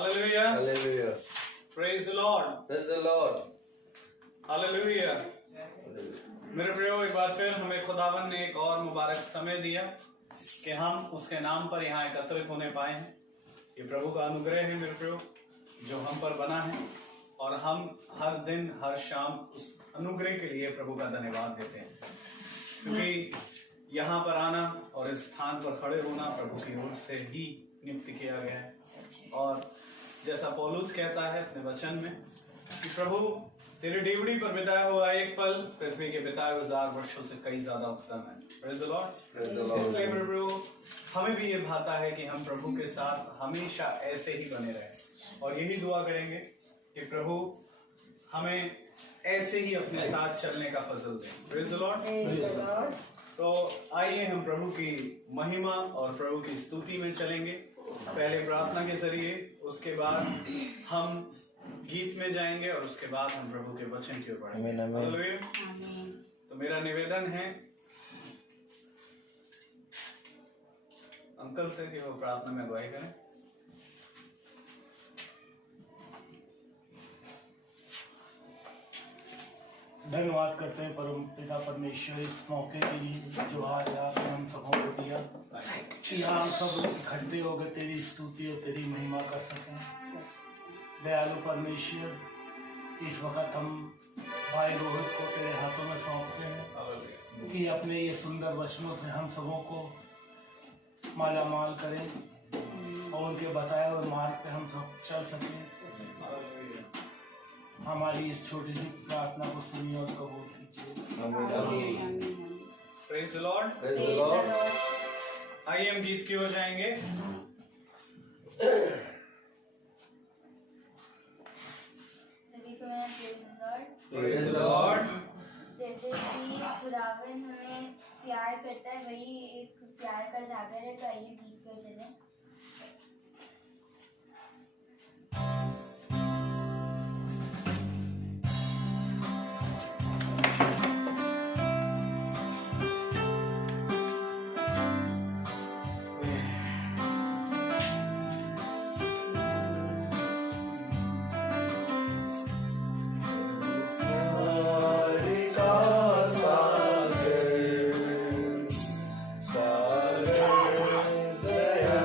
Hallelujah. Hallelujah. Praise the Lord. Praise the Lord. Hallelujah. मेरे प्रियो, एक बार फिर हमें खुदावन ने एक और मुबारक समय दिया कि हम उसके नाम पर यहाँ एकत्रित होने पाए हैं। ये प्रभु का अनुग्रह है मेरे प्रियो, जो हम पर बना है, और हम हर दिन हर शाम उस अनुग्रह के लिए प्रभु का धन्यवाद देते हैं, क्योंकि यहाँ पर आना और इस स्थान पर खड़े होना प्रभु की ओर से ही नियुक्त किया गया है। और जैसा पौलुस कहता है अपने वचन में कि प्रभु तेरी डेवड़ी पर बिताया हुआ एक पल पृथ्वी के बिताए हुए 1000 वर्षों से कई ज्यादा उत्तम है। Praise the Lord. इसलिए मेरे प्रभु, हमें भी ये भाता है कि हम प्रभु के साथ हमेशा ऐसे ही बने रहें, और यही दुआ करेंगे कि प्रभु हमें ऐसे ही अपने साथ चलने का फजल दे। Praise the Lord. तो आइए हम प्रभु की महिमा और प्रभु की स्तुति में चलेंगे, पहले प्रार्थना के जरिए, उसके बाद हम गीत में जाएंगे, और उसके बाद हम प्रभु के वचन की ओर बढ़ेंगे। हालेलुया। तो मेरा निवेदन है अंकल से कि वो प्रार्थना में अगुवाई करें। धन्यवाद करते हैं परम पिता परमेश्वर इस मौके के लिए जो आज आपने हम सबों को दिया, कि हम सब इकट्ठे होकर तेरी स्तुति और तेरी महिमा कर सकें। दयालु परमेश्वर, इस वक्त हम भाई रोहित को तेरे हाथों में सौंपते हैं कि अपने ये सुंदर वचनों से हम सबों को माला माल करें और उनके बताए हुए मार्ग पे हम सब चल सकें। हमारी इस छोटी सी प्रार्थना को सुनिए और कबूल कीजिए। Praise the Lord. Praise the Lord. आइए हम गीत की ओर जाएंगे। सभी को मेरा Praise the Lord. जैसे कि खुदावन हमें प्यार करता है, वही एक प्यार का सागर है। तो आइए गीत को चलें। Sagar, daya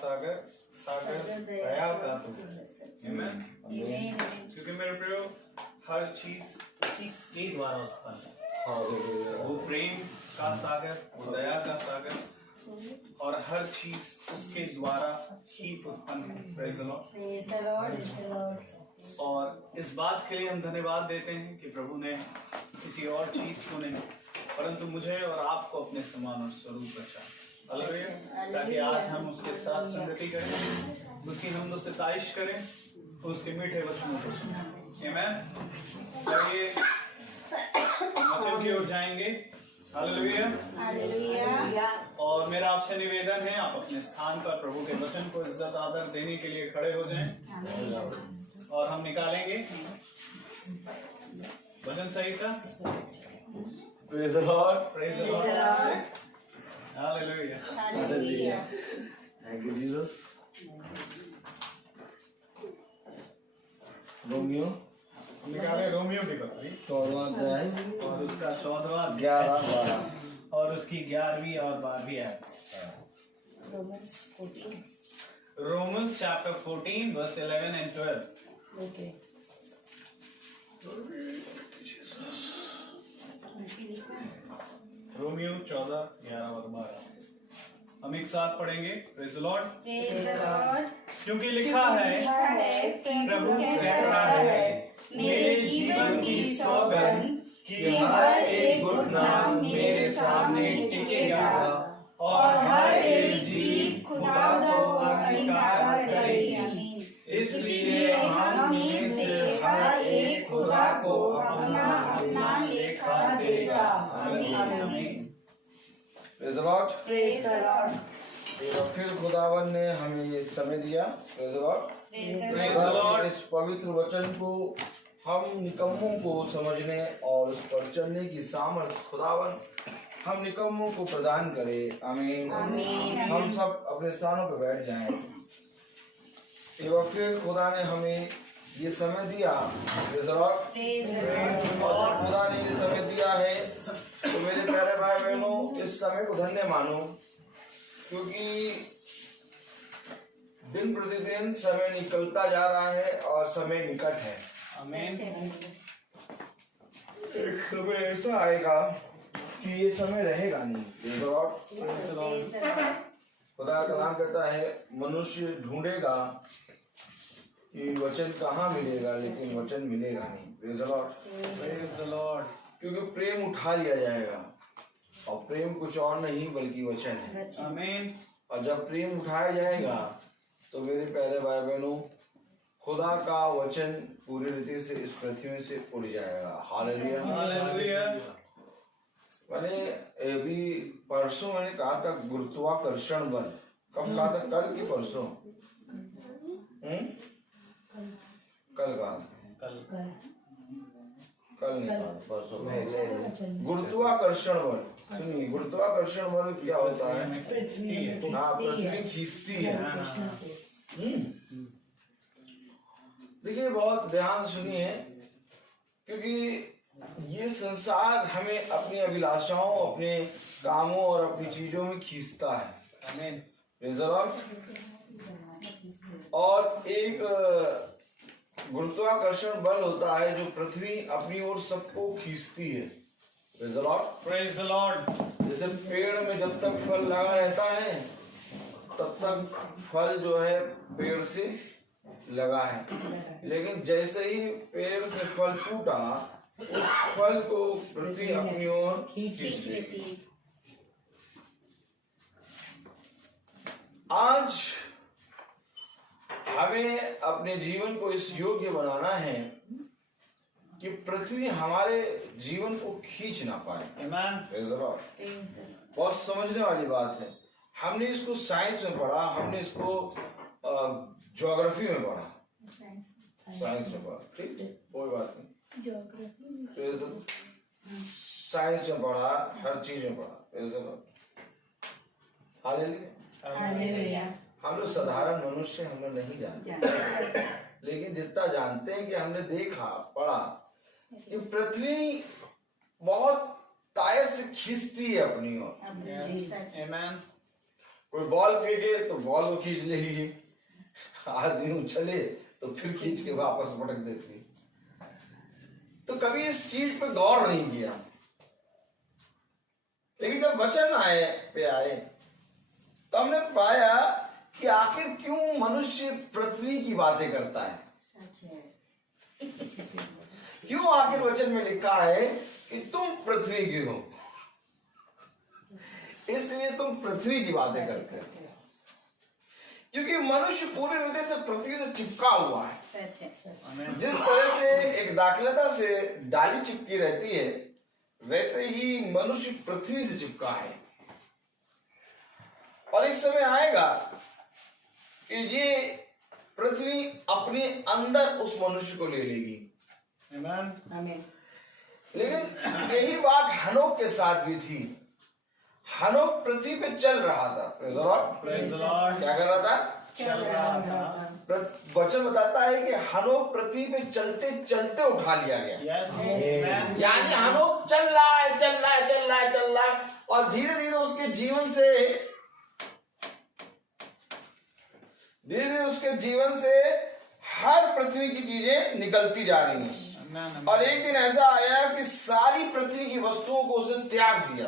सागर सागर दया का तू है। आमीन। क्योंकि मेरे प्रियो हर चीज उसी के द्वारा उत्पन्न है। वो प्रेम का सागर, वो दया का सागर, और हर चीज उसके द्वारा ही उत्पन्न है। Praise the Lord. और इस बात के लिए हम धन्यवाद देते हैं कि प्रभु ने किसी और चीज को नहीं परंतु मुझे और आपको अपने समान और स्वरूप रचा, हालेलुया, ताकि आज हम उसके साथ संगति करें, उसकी हम सिताइश करें, उसके मीठे वचनों को सुनें। आमीन। चलिए वचन की ओर जाएंगे। हालेलुया। और मेरा आपसे निवेदन है, आप अपने स्थान पर प्रभु के वचन को इज्जत आदर देने के लिए खड़े हो जाएं और हम निकालेंगे वचन संहिता। Praise the Lord. Praise the Lord. Hallelujah. Thank you, Jesus. Romeo निकाले रोमियो की पत्री 14वां अध्याय और उसका 14वां 11 12 और उसकी 11वीं और 12वीं आयत। Romans chapter 14 verse 11 and 12। Romeo 14 11 और 12 हम एक साथ पढ़ेंगे। Praise the Lord. क्योंकि लिखा है प्रभु कहता है, मेरे जीवन की सौगंध कि हर एक घुटना मेरे सामने टिकेगा और हर एक जीभ खुदा को अंगीकार करेगी। इसलिए हम में से हर एक खुदा को अपना अपना लेखा देगा। आमीन। Praise the Lord. एक बार फिर खुदावन ने हमें ये समय दिया। Praise the Lord. खुदावन इस पवित्र वचन को हम निकम्मों को समझने और उस पर चलने की सामर्थ खुदावन हम निकम्मों को प्रदान करे। आमीन। हम सब अपने स्थानों पर बैठ जाएं। एक बार फिर खुदा ने हमें ये समय दिया। Praise the Lord. और खुदा ने ये समय दिया है तो मेरे प्यारे भाई बहनों इस समय को धन्य मानो, क्योंकि दिन प्रतिदिन समय निकलता जा रहा है और समय निकट है। आमीन। एक समय ऐसा आएगा कि ये समय रहेगा नहीं। Praise the Lord. खुदा का नाम कहता है मनुष्य ढूंढेगा कि वचन कहाँ मिलेगा, लेकिन वचन मिलेगा नहीं। Praise the Lord. क्योंकि प्रेम उठा लिया जाएगा और प्रेम कुछ और नहीं बल्कि वचन है। आमीन। और जब प्रेम उठाया जाएगा तो मेरे प्यारे भाई बहनों खुदा का वचन पूरी रीति से इस पृथ्वी से उड़ जाएगा। हालेलुया। मैंने अभी परसों मैंने कहा था गुरुत्वाकर्षण बल। कब कहा था? कल की परसों? कल कहा कल नहीं कहा, परसों। गुरुत्वाकर्षण बल। सुनिए, गुरुत्वाकर्षण बल क्या होता है? हाँ, पृथ्वी खींचती है। देखिए बहुत ध्यान सुनिए, क्योंकि ये संसार हमें अपनी अभिलाषाओं, अपने कामों और अपनी चीजों में खींचता है। आमीन। और एक गुरुत्वाकर्षण बल होता है जो पृथ्वी अपनी ओर सबको खींचती है। Praise the Lord. जैसे पेड़ में जब तक फल लगा रहता है तब तक फल जो है पेड़ से लगा है, लेकिन जैसे ही पेड़ से फल टूटा उस फल को पृथ्वी अपनी ओर खींच लेती है। आज हमें अपने जीवन को इस योग्य बनाना है कि पृथ्वी हमारे जीवन को खींच ना पाए। बहुत समझने वाली बात है। हमने इसको साइंस में पढ़ा, हमने इसको ज्योग्राफी में पढ़ा, साइंस में पढ़ा, ठीक है, कोई बात नहीं। साइंस में पढ़ा, हर चीज में पढ़ा। हालेलुया। हम लोग साधारण मनुष्य हम लोग नहीं जानते, लेकिन जितना जानते हैं कि हमने देखा पढ़ा कि पृथ्वी बहुत तायत से खींचती है अपनी ओर। कोई बॉल फेंके तो बॉल को खींच लेगी, आदमी उछले तो फिर खींच के वापस पटक देती। तो कभी इस चीज पर गौर नहीं किया, लेकिन जब वचन आए तो हमने पाया कि आखिर क्यों मनुष्य पृथ्वी की बातें करता है। क्यों आखिर वचन में लिखा है कि तुम पृथ्वी के हो, इसलिए तुम पृथ्वी की बातें करते हो, क्योंकि मनुष्य पूरे हृदय से पृथ्वी से चिपका हुआ है। जिस तरह से एक दाखलता से डाली चिपकी रहती है, वैसे ही मनुष्य पृथ्वी से चिपका है। और एक समय आएगा कि ये पृथ्वी अपने अंदर उस मनुष्य को ले लेगी। लेकिन यही बात हनोक के साथ भी थी। हनोक पृथ्वी पे चल रहा था। Praise the Lord. क्या कर रहा था? वचन बताता है कि हनोक पृथ्वी पे चलते चलते उठा लिया गया। यानी हनोक चल रहा है और धीरे धीरे उसके जीवन से हर पृथ्वी की चीजें निकलती जा रही हैं। और एक दिन ऐसा आया कि सारी पृथ्वी की वस्तुओं को उसने त्याग दिया,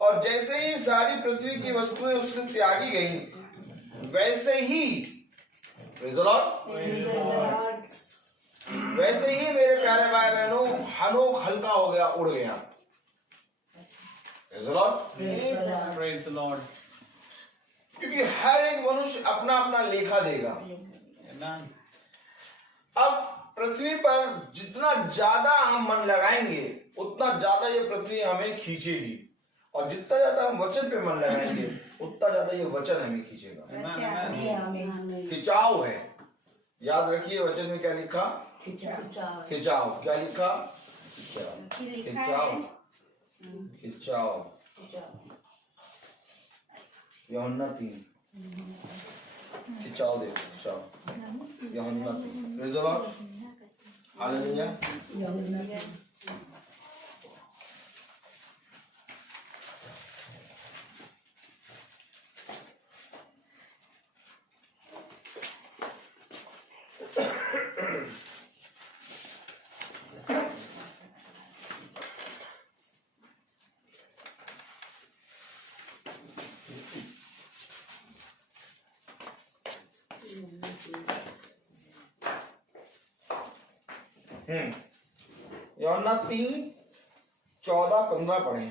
और जैसे ही सारी पृथ्वी की वस्तुएं उससे त्यागी गई, वैसे ही प्रेज़ द लॉर्ड, वैसे ही मेरे प्यारे भाई बहनों, हनोक हल्का हो गया, उड़ गया। Praise the Lord. क्योंकि हर एक मनुष्य अपना अपना लेखा देगा। अब पृथ्वी पर जितना ज्यादा हम मन लगाएंगे, उतना ज्यादा ये पृथ्वी हमें खींचेगी, और जितना ज्यादा हम वचन पे मन लगाएंगे, उतना ज्यादा ये वचन हमें खींचेगा। खिंचाव है, याद रखिए वचन में क्या लिखा? खिंचाव। क्या लिखा? खिंचाव। यूहन्ना 3 खिंचाव देखो, खिंचाव। यूहन्ना 3। Praise the Lord. हालेलुया। यूहन्ना 3:14-15 पढ़े।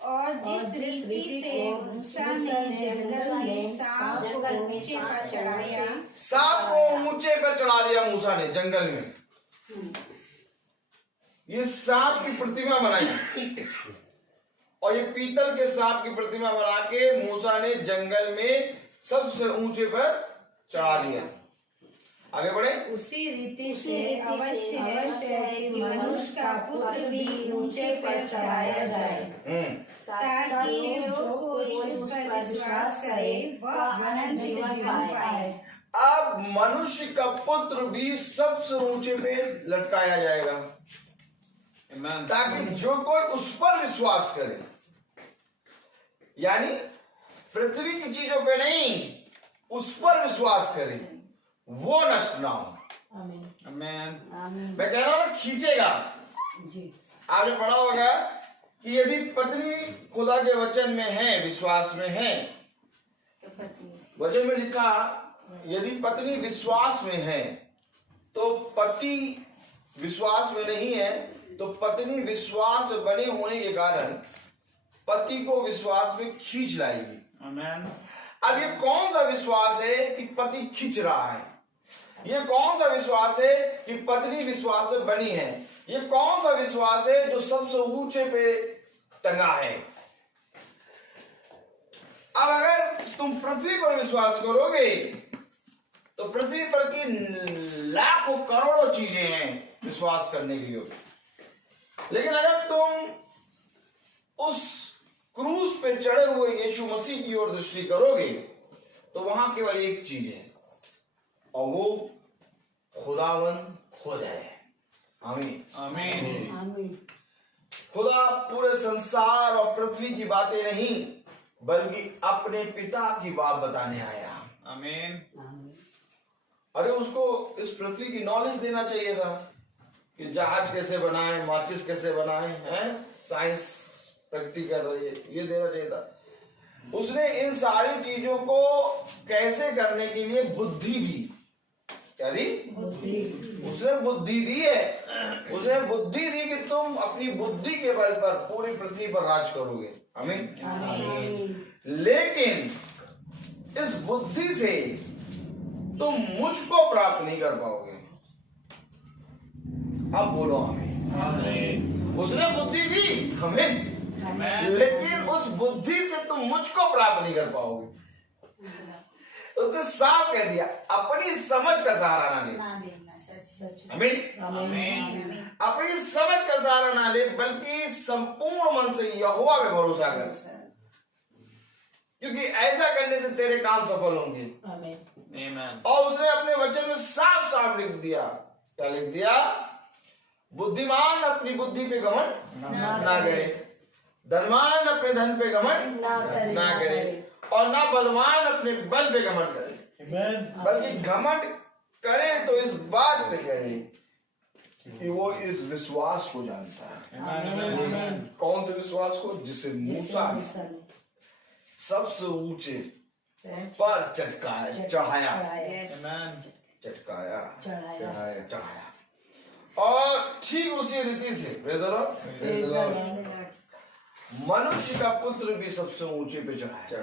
और जिस रीति से मूसा ने जंगल में सांप को ऊंचे पर चढ़ाया, सांप को ऊंचे पर चढ़ा दिया मूसा ने जंगल में। ये सांप की प्रतिमा बनाई, और ये पीतल के सांप की प्रतिमा बना के मूसा ने जंगल में सबसे ऊंचे पर चढ़ा दिया। आगे बढ़े। उसी रीति से अवश्य है कि मनुष्य का पुत्र भी ऊंचे पर चढ़ाया जाए, ताकि जो कोई उस पर विश्वास करे वह अनंत जीवन पाए। अब मनुष्य का पुत्र भी सबसे ऊंचे पे लटकाया जाएगा, ताकि जो कोई उस पर विश्वास करे, यानी पृथ्वी की चीजों पे नहीं, उस पर विश्वास करे, वो नष्ट ना हो। मैं कह रहा हूं खींचेगा। आपने पढ़ा होगा कि यदि पत्नी खुदा के वचन में है, विश्वास में है, वचन में लिखा यदि पत्नी विश्वास में है तो पति विश्वास में नहीं है, तो पत्नी विश्वास में बने होने के कारण पति को विश्वास में खींच लाएगी। अब ये कौन सा विश्वास है कि पति खींच रहा है? ये कौन सा विश्वास है कि पत्नी विश्वास में बनी है? ये कौन सा विश्वास है जो सबसे ऊंचे पे टंगा है? अब अगर तुम पृथ्वी पर विश्वास करोगे तो पृथ्वी पर की लाखों करोड़ों चीजें हैं विश्वास करने के लिए, लेकिन अगर तुम उस क्रूस पे चढ़े हुए यीशु मसीह की ओर दृष्टि करोगे तो वहां केवल एक चीज है, और वो खुदावन खुद है। आमीन आमीन। खुदा पूरे संसार और पृथ्वी की बातें नहीं, बल्कि अपने पिता की बात बताने आया। आमीन। अरे उसको इस पृथ्वी की नॉलेज देना चाहिए था कि जहाज कैसे बनाए, माचिस कैसे बनाए, हैं साइंस प्रैक्टिस कर रही है, ये देना चाहिए था। उसने इन सारी चीजों को कैसे करने के लिए बुद्धि दी। क्या दी? उसने बुद्धि दी है। उसने बुद्धि दी कि तुम अपनी बुद्धि के बल पर पूरी पृथ्वी पर राज करोगे। आमीन। लेकिन इस बुद्धि से तुम मुझको प्राप्त नहीं कर पाओगे। अब बोलो आमीन। उसने बुद्धि दी हमें, लेकिन उस बुद्धि से तुम मुझको प्राप्त नहीं कर पाओगे। उसने साफ कह दिया, अपनी समझ का सहारा ना ले। आमीन। अपनी समझ का सहारा ना ले, बल्कि संपूर्ण मन से यहोवा पे भरोसा कर, क्योंकि ऐसा करने से तेरे काम सफल होंगे। आमीन। और उसने अपने वचन में साफ साफ लिख दिया। क्या लिख दिया? बुद्धिमान अपनी बुद्धि पे घमंड ना करे, धनवान अपने धन पे घमंड ना करे, और ना बलवान अपने बल पे घमंड करे, बल्कि घमंड करे तो इस बात पे करे कि वो इस विश्वास को जानता है। कौन से विश्वास को? जिसे मूसा सबसे ऊंचे पर चढ़ाया, और ठीक उसी रीति से मनुष्य का पुत्र भी सबसे ऊंचे पे चढ़ाया।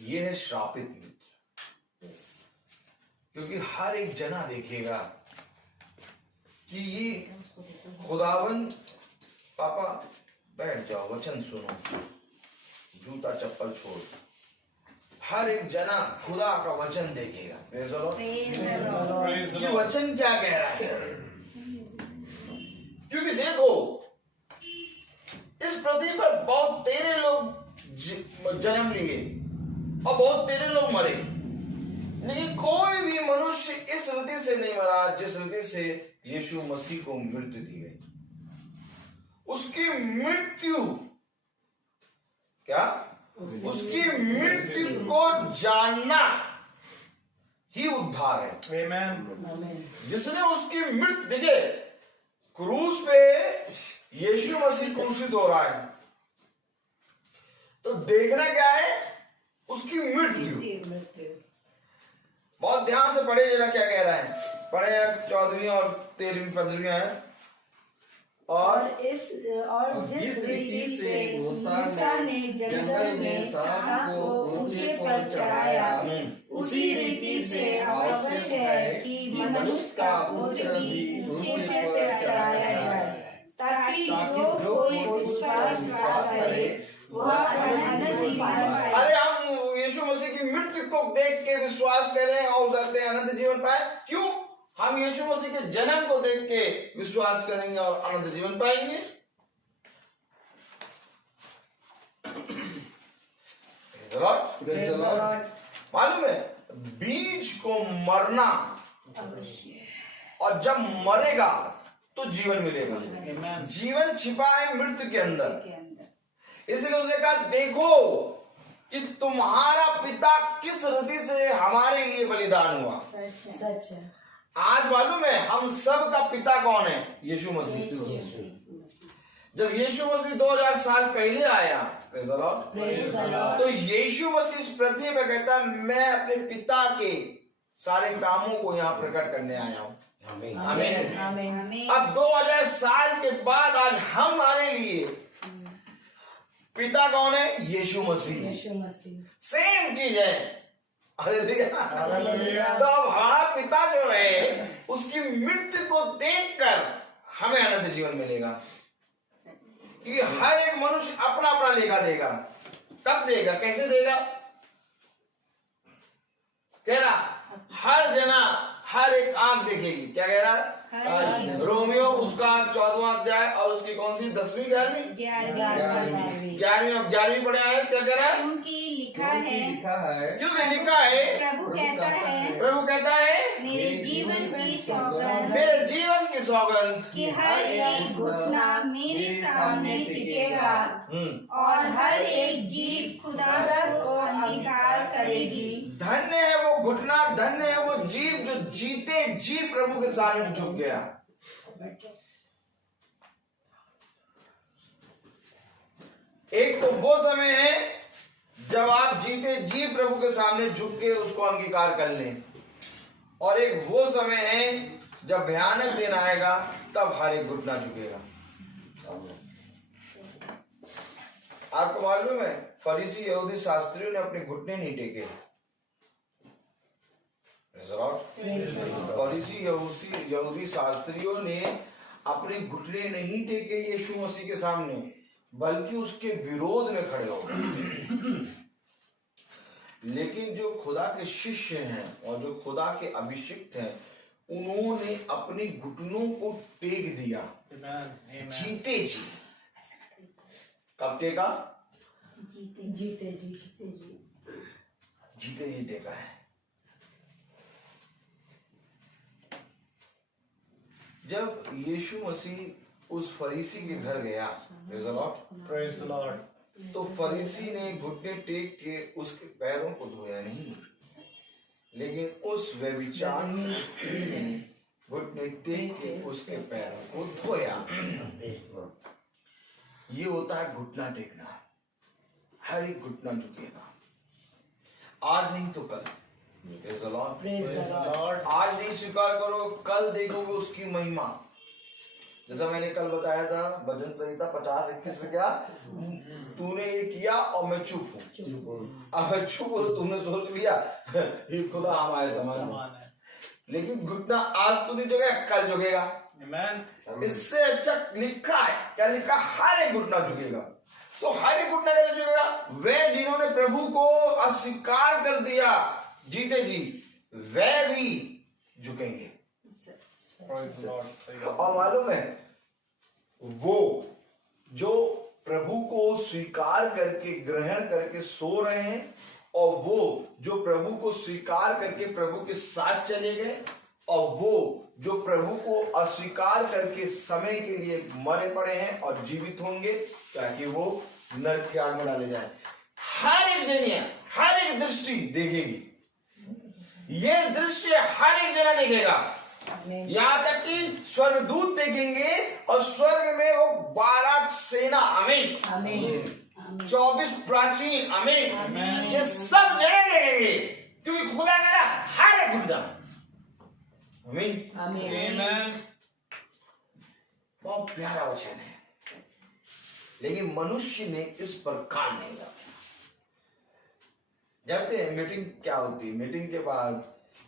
ये है श्रापित मित्र, क्योंकि हर एक जना देखेगा कि ये खुदावन, पापा बैठ जाओ, वचन सुनो, जूता चप्पल छोड़। हर एक जना खुदा का वचन देखेगा। ये वचन क्या कह रहा है? क्योंकि देखो, इस पृथ्वी पर बहुत तेरे लोग जन्म लिए और बहुत तेरे लोग मरे, लेकिन कोई भी मनुष्य इस रीति से नहीं मरा जिस रीति से यीशु मसीह को मृत्यु दी गई। उसकी मृत्यु क्या? उसकी मृत्यु को जानना ही उद्धार है। आमीन। जिसने उसकी मृत्यु, देखिए क्रूस पे यीशु मसीह क्रूसित हो रहा है, तो देखना क्या है? उसकी मृत्यु। बहुत ध्यान से पढ़े जरा क्या कह रहा है। पढ़े 14वीं और 13वीं 15वीं है। और जिस रीति से मूसा ने जंगल में सांप को ऊंचे पर चढ़ाया, उसी रीति से आवश्यक है कि मनुष्य का पुत्र भी ऊंचे पर चढ़ाया जाए, ताकि जो कोई विश्वास करे वह अनंत जीवन पाए। अरे हम यीशु मसीह की मृत्यु को देख के विश्वास करें और उससे अनंत जीवन पाए। क्यों? हम यीशु मसीह के जन्म को देख के विश्वास करेंगे और अनंत जीवन पाएंगे। मालूम है, बीज को मरना, और जब मरेगा तो जीवन मिलेगा। जीवन छिपा है मृत्यु के अंदर। इसलिए उसने कहा, देखो कि तुम्हारा पिता किस रीति से हमारे लिए बलिदान हुआ। सच है। आज मालूम है हम सब का पिता कौन है? यीशु मसीह। जब यीशु मसीह 2000 साल पहले आया, तो यीशु मसीह इस पृथ्वी पे कहता है, मैं अपने पिता के सारे कामों को यहाँ प्रकट करने आया हूँ। आमीन। अब 2000 साल के बाद आज हमारे लिए पिता कौन है? यीशु मसीह। सेम चीज है। तो अब हमारा पिता जो है, उसकी मृत्यु को देखकर हमें अनंत जीवन मिलेगा। क्योंकि हर एक मनुष्य अपना अपना लेखा देगा। कब देगा? कैसे देगा? कह रहा हर जना हर एक आंख देखेगी। क्या कह रहा है? रोमियो उसका 14वां अध्याय और उसकी कौन सी 10वीं 11वीं पढ़े आए। क्या कह रहा है? क्योंकि लिखा है, क्योंकि लिखा है, प्रभु कहता है मेरे जीवन की सौगंध मेरे जीवन की सौगंध कि हर एक घुटना मेरे सामने टिकेगा और हर एक जीभ खुदा को अंगीकार करेगी। धन्य है वो घुटना, धन्य है वो जीव जो जीते जी प्रभु के सामने झुक गया। एक तो वो समय है जब आप जीते जी प्रभु के सामने झुक के उसको अंगीकार कर लें, और एक वो समय है जब भयानक दिन आएगा तब हर एक घुटना झुकेगा। आपको मालूम है फरीसी यहूदी शास्त्रियों ने अपने घुटने नहीं टेके। फरीसी यहूदी शास्त्रियों ने अपने घुटने नहीं टेके यीशु मसीह के सामने, बल्कि उसके विरोध में खड़े हो गए। लेकिन जो खुदा के शिष्य हैं और जो खुदा के अभिषिक्त हैं, उन्होंने अपने घुटनों को टेक दिया जीते जी। कब टेका? जीते जी टेका है। जब यीशु मसीह उस फरीसी के घर गया, Praise the Lord. तो फरीसी ने घुटने टेक के उसके पैरों को धोया नहीं, लेकिन उस व्यभिचारिणी स्त्री ने घुटने टेक के उसके पैरों को धोया। ये होता है घुटना टेकना। हर एक घुटना झुकेगा, आज नहीं तो कल। Praise the Lord. Praise the Lord. आज नहीं स्वीकार करो, कल देखोगे उसकी महिमा। जैसा मैंने कल बताया था भजन संहिता 50-21 में, क्या तूने ये किया और मैं चुप हूँ। अब मैं चुप हूँ, तुमने सोच लिया ये खुदा हमारे समान है। लेकिन घुटना आज तो नहीं झुकेगा, कल झुकेगा। इससे अच्छा लिखा है, क्या लिखा? हर एक घुटना झुकेगा। तो हर एक घुटना कैसे झुकेगा? वे जिन्होंने प्रभु को अस्वीकार कर दिया जीते जी, वे भी झुकेंगे। और मालूम है वो जो प्रभु को स्वीकार करके ग्रहण करके सो रहे हैं, और वो जो प्रभु को स्वीकार करके प्रभु के साथ चले गए, और वो जो प्रभु को अस्वीकार करके समय के लिए मरे पड़े हैं और जीवित होंगे ताकि वो नरक की आग में डाले जाए। हर एक दुनिया, हर एक दृष्टि देखेगी। ये दृश्य हर एक जना देखेगा, यहाँ तक कि स्वर्गदूत देखेंगे, और स्वर्ग में वो 12 सेना, आमीन, 24 प्राचीन, आमीन, ये सब जने देखेंगे, क्योंकि खुदा ने हर एक घुटना, आमीन, आमीन। बहुत प्यारा वचन है, लेकिन मनुष्य ने इस पर कान नहीं लगाया। जानते हैं मीटिंग क्या होती है? मीटिंग के बाद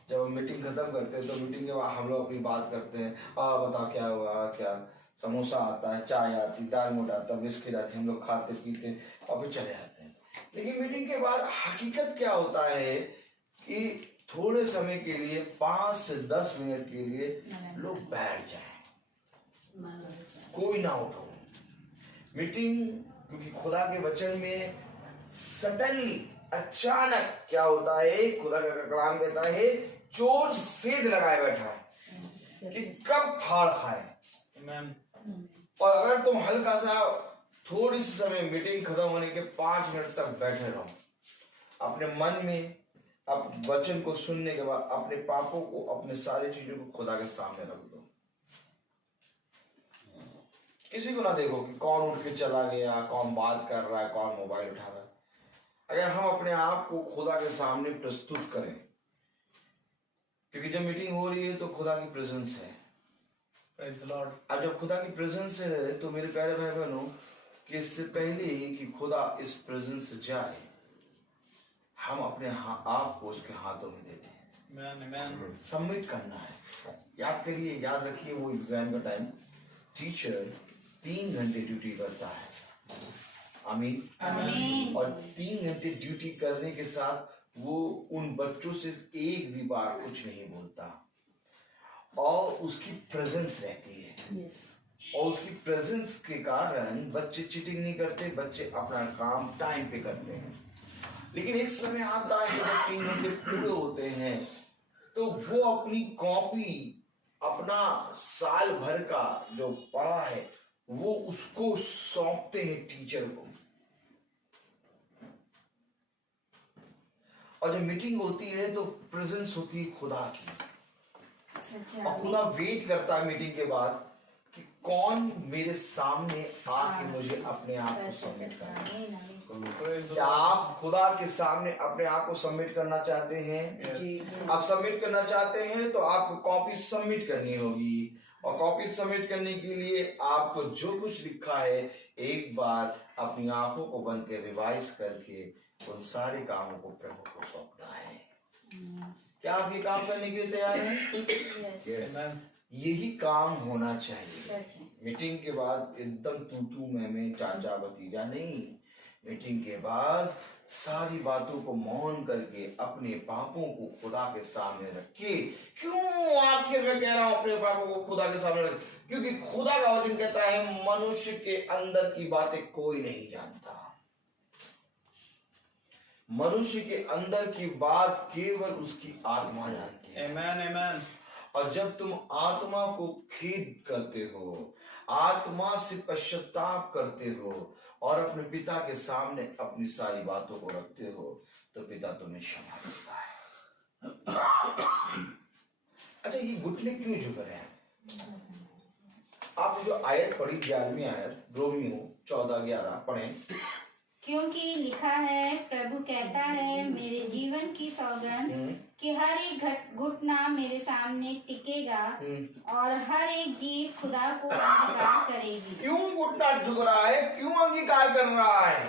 जब हम मीटिंग खत्म करते हैं तो मीटिंग के बाद हम लोग अपनी बात करते हैं, बताओ क्या हुआ, क्या समोसा आता है, चाय आती, दाल मोटा आता, बिस्किट आती, हम लोग खाते पीते और फिर चले जाते हैं। लेकिन मीटिंग के बाद हकीकत क्या होता है कि थोड़े समय के लिए 5 से 10 मिनट के लिए लोग बैठ जाएं, कोई ना उठो। मीटिंग, क्योंकि खुदा के वचन में सडनली, अचानक क्या होता है, खुदा का कलाम कहता है चोर सेध लगाए बैठा है कि कब फाड़ खाए। और अगर तुम हल्का सा थोड़ी सी समय मीटिंग खत्म होने के 5 मिनट तक बैठे रहो, अपने मन में अब वचन को सुनने के बाद अपने पापों को, अपने सारी चीजों को खुदा के सामने रख दो। किसी को ना देखो कि कौन उठ के चला गया, कौन बात कर रहा है, कौन मोबाइल उठा रहा है। अगर हम अपने आप को खुदा के सामने प्रस्तुत करें, क्योंकि जब मीटिंग हो रही है तो खुदा की प्रेजेंस है। Praise the Lord. अब जब खुदा की प्रेजेंस है तो मेरे प्यारे भाई बहनों, कि इससे पहले ही कि खुदा इस प्रेजेंस से जाए, हम अपने आप को उसके हाथों में दे दें। सबमिट करना है। याद करिए, याद रखिए, वो एग्जाम का टाइम टीचर 3 घंटे ड्यूटी करता है, आमीन, आमीन। और 3 घंटे ड्यूटी करने के साथ वो उन बच्चों से एक भी बार कुछ नहीं बोलता, और उसकी प्रेजेंस रहती है। और उसकी प्रेजेंस के कारण बच्चे चीटिंग नहीं करते, बच्चे अपना काम टाइम पे करते हैं। लेकिन एक समय आता है जब 3 घंटे पूरे होते हैं तो वो अपनी कॉपी अपना साल भर का जो पढ़ा है वो उसको सौंपते हैं टीचर को। और जब मीटिंग होती है तो प्रेजेंस होती है खुदा की, और खुदा वेट करता है मीटिंग के बाद कि कौन मेरे सामने आके मुझे अपने आप को सबमिट करे। क्या आप खुदा के सामने अपने आप को सबमिट करना चाहते हैं? आप सबमिट करना चाहते हैं तो आपको कॉपी सबमिट करनी होगी, और कॉपी सबमिट करने के लिए आपको जो कुछ लिखा है एक बार अपनी आंखों को बंद कर रिवाइज करके उन सारे कामों को प्रभु को सौंपना है। क्या आप ये काम करने के लिए तैयार हैं? Amen. यही काम होना चाहिए। मीटिंग के बाद एकदम तू मैं चाचा भतीजा नहीं। मीटिंग के बाद सारी बातों को मौन करके अपने पापों को खुदा के सामने रखे। क्यों आखिर में कह रहा हूं अपने पापों को खुदा के सामने रखे? क्योंकि खुदा का वचन कहता है मनुष्य के अंदर की बातें कोई नहीं जानता। मनुष्य के अंदर की बात केवल उसकी आत्मा जानती है। Amen, amen. और जब तुम आत्मा को खेद करते हो, आत्मा से पश्चाताप करते हो और अपने पिता के सामने अपनी सारी बातों को रखते हो तो पिता तुम्हें क्षमा करता है। अच्छा, ये घुटने क्यों झुक रहे हैं? आप जो आयत पढ़ी 11वीं आयत, रोमियो 14:11 पढ़ें। क्योंकि लिखा है, प्रभु कहता है, मेरे जीवन की सौगंध कि हर एक घुटना मेरे सामने टिकेगा और हर एक जीभ खुदा को अंगीकार करेगी। क्यों घुटना झुक रहा है? क्यों अंगीकार कर रहा है?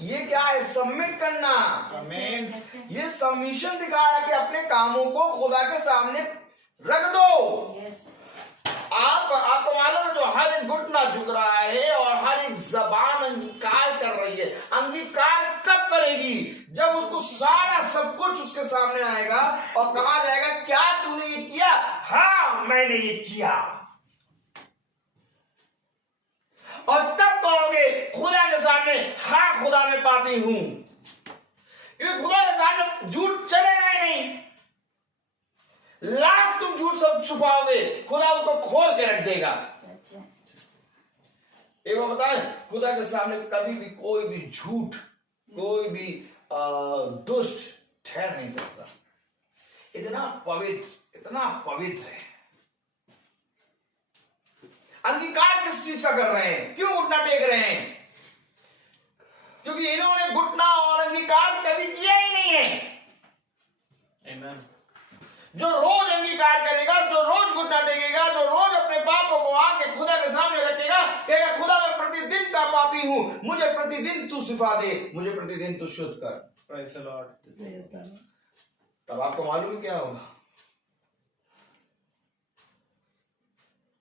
ये क्या है? सबमिट करना। Amen. ये सबमिशन दिखा रहा है कि अपने कामों को खुदा के सामने रख दो। यस। आपको मालूम है, जो हर एक घुटना झुक रहा है और हर एक जबान अंगीकार कर रही है। अंगीकार कब करेगी? जब उसको सारा सब कुछ उसके सामने आएगा और कहा जाएगा, क्या तूने ये किया? हाँ, मैंने ये किया। और तब कहोगे खुदा के सामने, हाँ खुदा मैं पापी हूं। क्योंकि खुदा के सामने झूठ चलेगा ही नहीं। लाख तुम झूठ सब छुपाओगे, खुदा उसको खोल के रख देगा। एक बात बताएं, खुदा के सामने कभी भी कोई भी झूठ, कोई भी दुष्ट ठहर नहीं सकता। इतना पवित्र है। अंगीकार किस चीज का कर रहे हैं? क्यों घुटना टेक रहे हैं? क्योंकि इन्होंने घुटना और अंगीकार कभी किया ही नहीं है। Amen. जो रोज अंगीकार करेगा, जो रोज घुटना टेकेगा, जो रोज अपने पापों को आके खुदा के सामने रखेगा, कहेगा खुदा मैं प्रतिदिन का पापी हूं, मुझे प्रतिदिन तू शिफा दे, मुझे प्रतिदिन तू शुद्ध कर। Praise the Lord. तब आपको मालूम क्या होगा?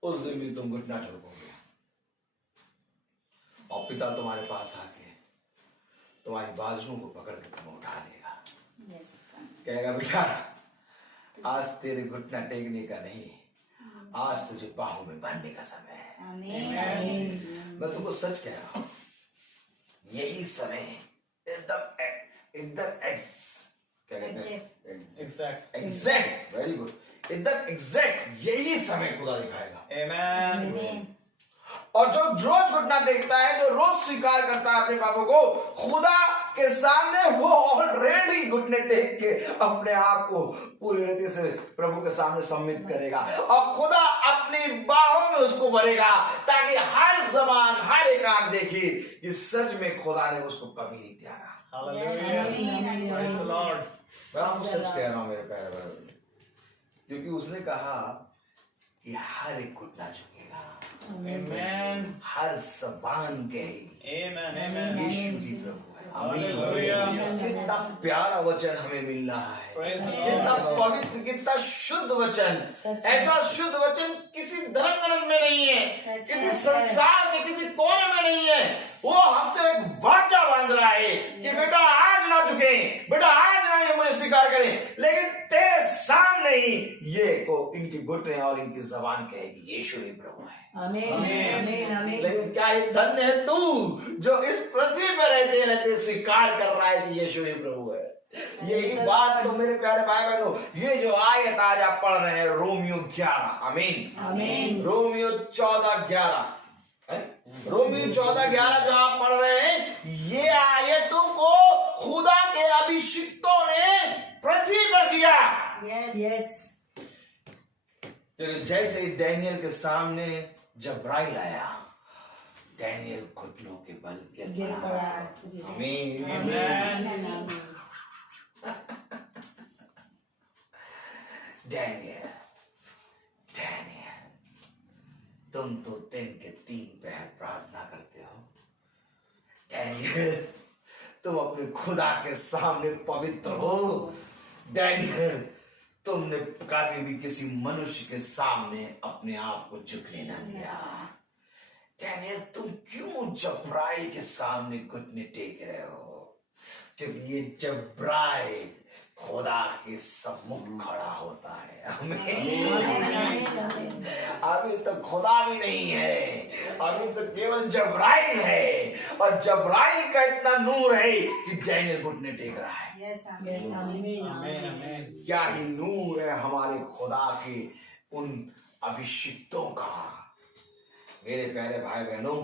उस दिन भी तुम घुटना टेकोगे और पिता तुम्हारे पास आके तुम्हारी बाजुओं को पकड़ के तुम्हें उठा लेगा। कहेगा बेटा, आज तेरे घुटना टेकने का नहीं, आज तुझे बाहों में बांधने का समय है। आमीन। मैं तुमको सच कह रहा हूं, यही समय एकदम क्या कहते हैं? एग्जैक्ट, वेरी गुड, एकदम एग्जैक्ट यही समय खुदा दिखाएगा। Amen. और जो रोज घुटना टेकता है, जो रोज स्वीकार करता है अपने पापों को खुदा के सामने, वो ऑलरेडी घुटने टेक के अपने आप को पूरी रीति से प्रभु के सामने सबमिट करेगा और खुदा अपनी बाहों में उसको भरेगा, ताकि हर जबान, हर एक आंख देखे कि सच में खुदा ने उसको कभी नहीं त्यागा। Hallelujah. Praise the Lord. मैं आपको सच कह रहा हूं मेरे प्यारे भाई, क्योंकि उसने कहा कि हर एक घुटना झुकेगा, Amen. हर जबान कहेगी Amen. Amen. यीशु ही प्रभु है। Hallelujah. कितना प्यारा वचन हमें मिल रहा है, Praise the कितना Lord. पवित्र, कितना शुद्ध वचन। ऐसा शुद्ध वचन किसी धर्म ग्रंथ में नहीं है, किसी संसार के किसी कोने में नहीं है। वो हमसे एक वाचा बांध रहा है कि बेटा आज ना झुके, बेटा आज ना ये मुझे स्वीकार करें, लेकिन तेरे सामने ही ये को इनकी घुटने और इनकी जबान कहेगी यीशु ही प्रभु है। आमीन। लेकिन क्या ये धन्य है तू जो इस पृथ्वी पर रहते रहते स्वीकार कर रहा है कि यीशु ही प्रभु है। यही बात तो मेरे प्यारे भाई बहनों, ये जो आयत आज आप पढ़ रहे हैं रोमियो 11, आमीन, रोमियो 14:11, रोमियो 14:11 जो आप पढ़ रहे हैं, ये आयतों को खुदा के अभिषिक्तों ने पृथ्वी पर किया। यस जैसे डैनियल के सामने जब्राइल आया, डैनियल घुटनों के बल गिर पड़ा। आमीन। डैनियल, तुम तो दिन के 3 पहर प्रार्थना करते हो। डैनियल, तुम अपने खुदा के सामने पवित्र हो। डैनियल, तुमने कभी भी किसी मनुष्य के सामने अपने आप को झुकने ना दिया। डैनियल, तुम क्यों जब्राइल के सामने घुटने टेक रहे हो? क्योंकि ये जब्राइल खुदा के सम्मुख खड़ा होता है। अभी तो खुदा भी नहीं है, अभी तो केवल जब्राइल है, और जब्राइल का इतना नूर है कि डैनियल घुटने टेक रहा है। क्या ही नूर है हमारे खुदा के उन अभिषिक्तों का। मेरे प्यारे भाई बहनों,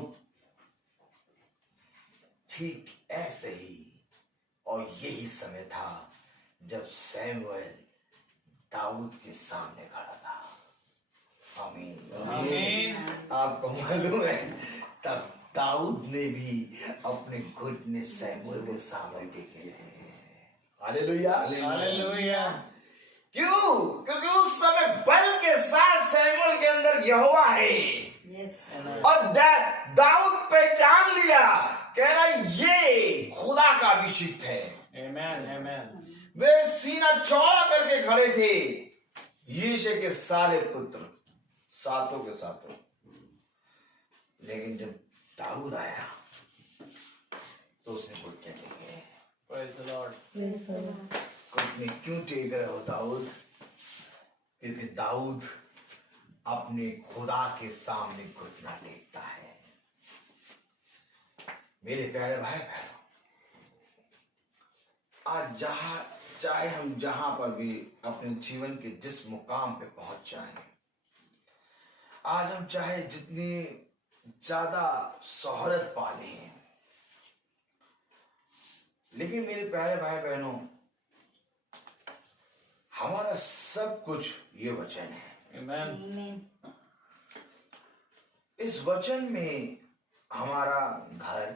ठीक ऐसे ही और यही समय था जब सैमुएल दाऊद के सामने खड़ा था। आमीन। आपको मालूम है, तब दाऊद ने भी अपने घुटने सैमुएल के सामने टेके थे। Hallelujah, hallelujah. क्यों? क्योंकि उस समय बल के साथ सैमुएल के अंदर यहोवा है। और दाऊद पहचान लिया, कह रहा ये खुदा का अभिषिक्त है। आमीन, आमीन। वे सीना चौड़ा करके खड़े थे, यीशे के सारे पुत्र, सातों के सातों। लेकिन जब दाऊद आया तो उसने घुटने टेके। Praise the Lord. घुटने क्यों टेक रहे हो दाऊद? क्योंकि दाऊद अपने खुदा के सामने घुटना टेकता है। मेरे प्यारे भाई बहनों, आज चाहे हम जहां पर भी अपने जीवन के जिस मुकाम पे पहुंच जाएं, आज हम चाहे जितनी ज्यादा शोहरत पा लें, लेकिन मेरे प्यारे भाई बहनों, हमारा सब कुछ ये वचन है। आमीन। इस वचन में हमारा घर,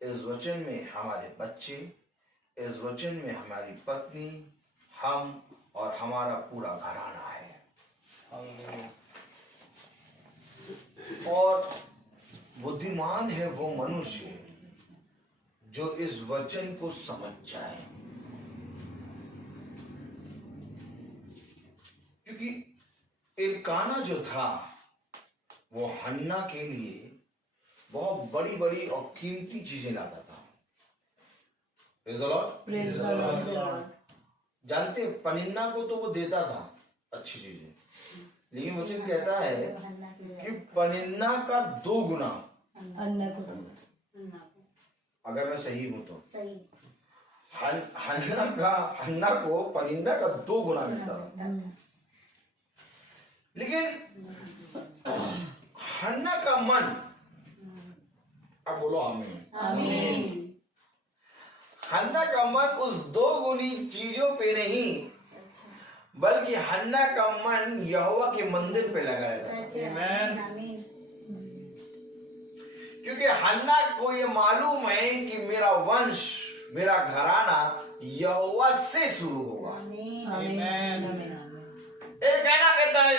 इस वचन में हमारे बच्चे, इस वचन में हमारी पत्नी, हम और हमारा पूरा घराना है। हालेलुया। और बुद्धिमान है वो मनुष्य जो इस वचन को समझ जाए, क्योंकि एल्काना जो था वो हन्ना के लिए बहुत बड़ी बड़ी और कीमती चीजें लाता था। Praise the Lord. जानते हैं, पनिन्ना को तो वो देता था अच्छी चीजें, लेकिन वचन कहता है कि पनिन्ना का 2 गुना, अगर मैं सही हूं तो हन्ना को पनिन्ना का 2 गुना मिलता था। लेकिन हन्ना का मन, अब बोलो आमीन। हन्ना का मन उस 2 गुनी चीजों पे नहीं, बल्कि हन्ना का मन यहोवा के मंदिर पे लगा रहता था। क्योंकि हन्ना को ये मालूम है कि मेरा वंश, मेरा घराना यहोवा से शुरू होगा। एक कहना कहता है,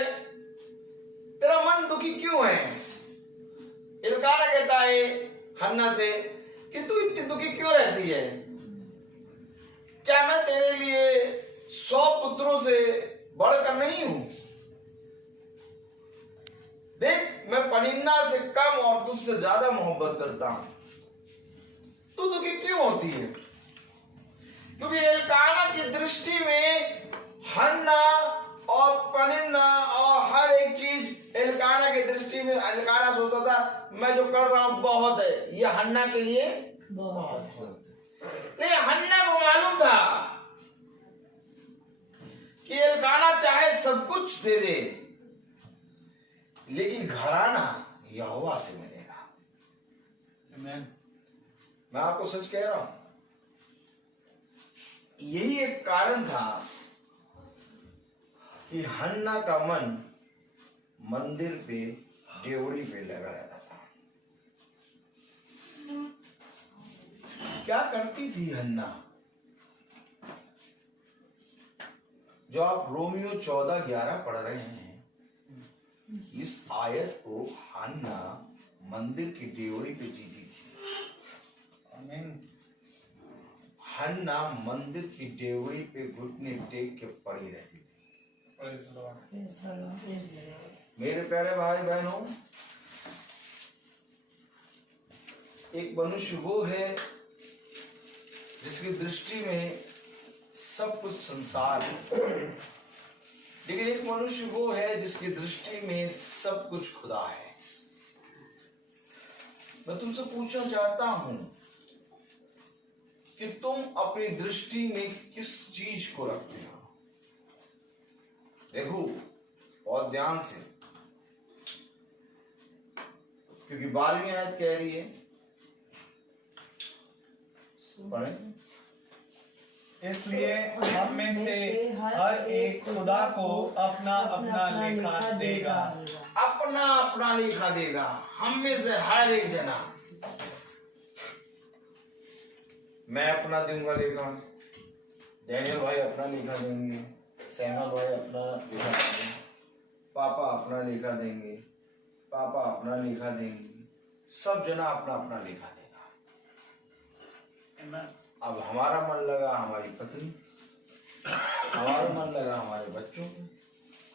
तेरा मन दुखी क्यों है? इल्काना कहता है हन्ना से कि तू इतनी दुखी क्यों रहती है? क्या मैं तेरे लिए 100 पुत्रों से बढ़कर नहीं हूं? देख, मैं पनिन्ना से कम और तुझसे ज्यादा मोहब्बत करता हूं। तू दुखी क्यों होती है? क्योंकि एल्काना की दृष्टि में हन्ना और पनिन्ना और हर एक चीज एल्काना की दृष्टि में, एल्काना सोचता था मैं जो कर रहा हूं बहुत है, ये हन्ना के लिए बहुत है। लेकिन हन्ना को मालूम था कि एल्काना चाहे सब कुछ दे दे, लेकिन घराना यहोवा से मिलेगा। Amen. मैं आपको सच कह रहा हूं, यही एक कारण था कि हन्ना का मन मंदिर पे, डेवड़ी पे लगा रहता था। क्या करती थी हन्ना? जो आप रोमियो 14:11 पढ़ रहे हैं, इस आयत को हन्ना मंदिर की डेवड़ी पे जीती थी। Amen. हन्ना मंदिर की डेवड़ी पे घुटने टेक के पड़ी रहती थी। Praise the Lord. मेरे प्यारे भाई बहनों, एक मनुष्य वो है जिसकी दृष्टि में सब कुछ संसार है, लेकिन एक मनुष्य वो है जिसकी दृष्टि में सब कुछ खुदा है। मैं तुमसे पूछना चाहता हूं कि तुम अपनी दृष्टि में किस चीज को रखते हो? देखो बहुत ध्यान से, क्योंकि 12वीं आयत कह रही है, पढ़े, इसलिए हम में से हर एक खुदा को अपना अपना लेखा देगा। अपना अपना लेखा देगा। हम में से हर एक जना। मैं अपना दूंगा लेखा, डैनियल भाई अपना लेखा देंगे, सैमुअल भाई अपना लेखा देंगे, पापा अपना लेखा देंगे, पापा अपना लेखा देंगे, सब जना अपना अपना लेखा देगा। Amen. अब हमारा मन लगा हमारी पत्नी, हमारा मन लगा हमारे बच्चों में,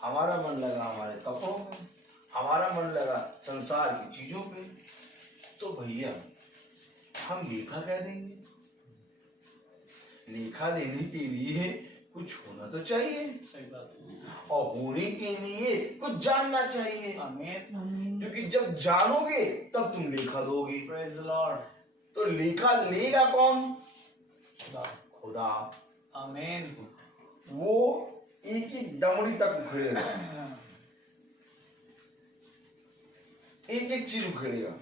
हमारा मन लगा हमारे कपड़ों में, हमारा मन लगा संसार की चीजों पे, तो भैया हम लेखा कह देंगे। लेखा देने के लिए कुछ होना तो चाहिए, सही बात है। और होने के लिए कुछ जानना चाहिए, Amen. क्योंकि जब जानोगे तब तुम लेखा दोगे। Praise the Lord. तो लेखा लेगा कौन? खुदा। खुदा। Amen. वो एक एक दमड़ी तक उखेड़ेगा, एक एक चीज उखेड़ेगा।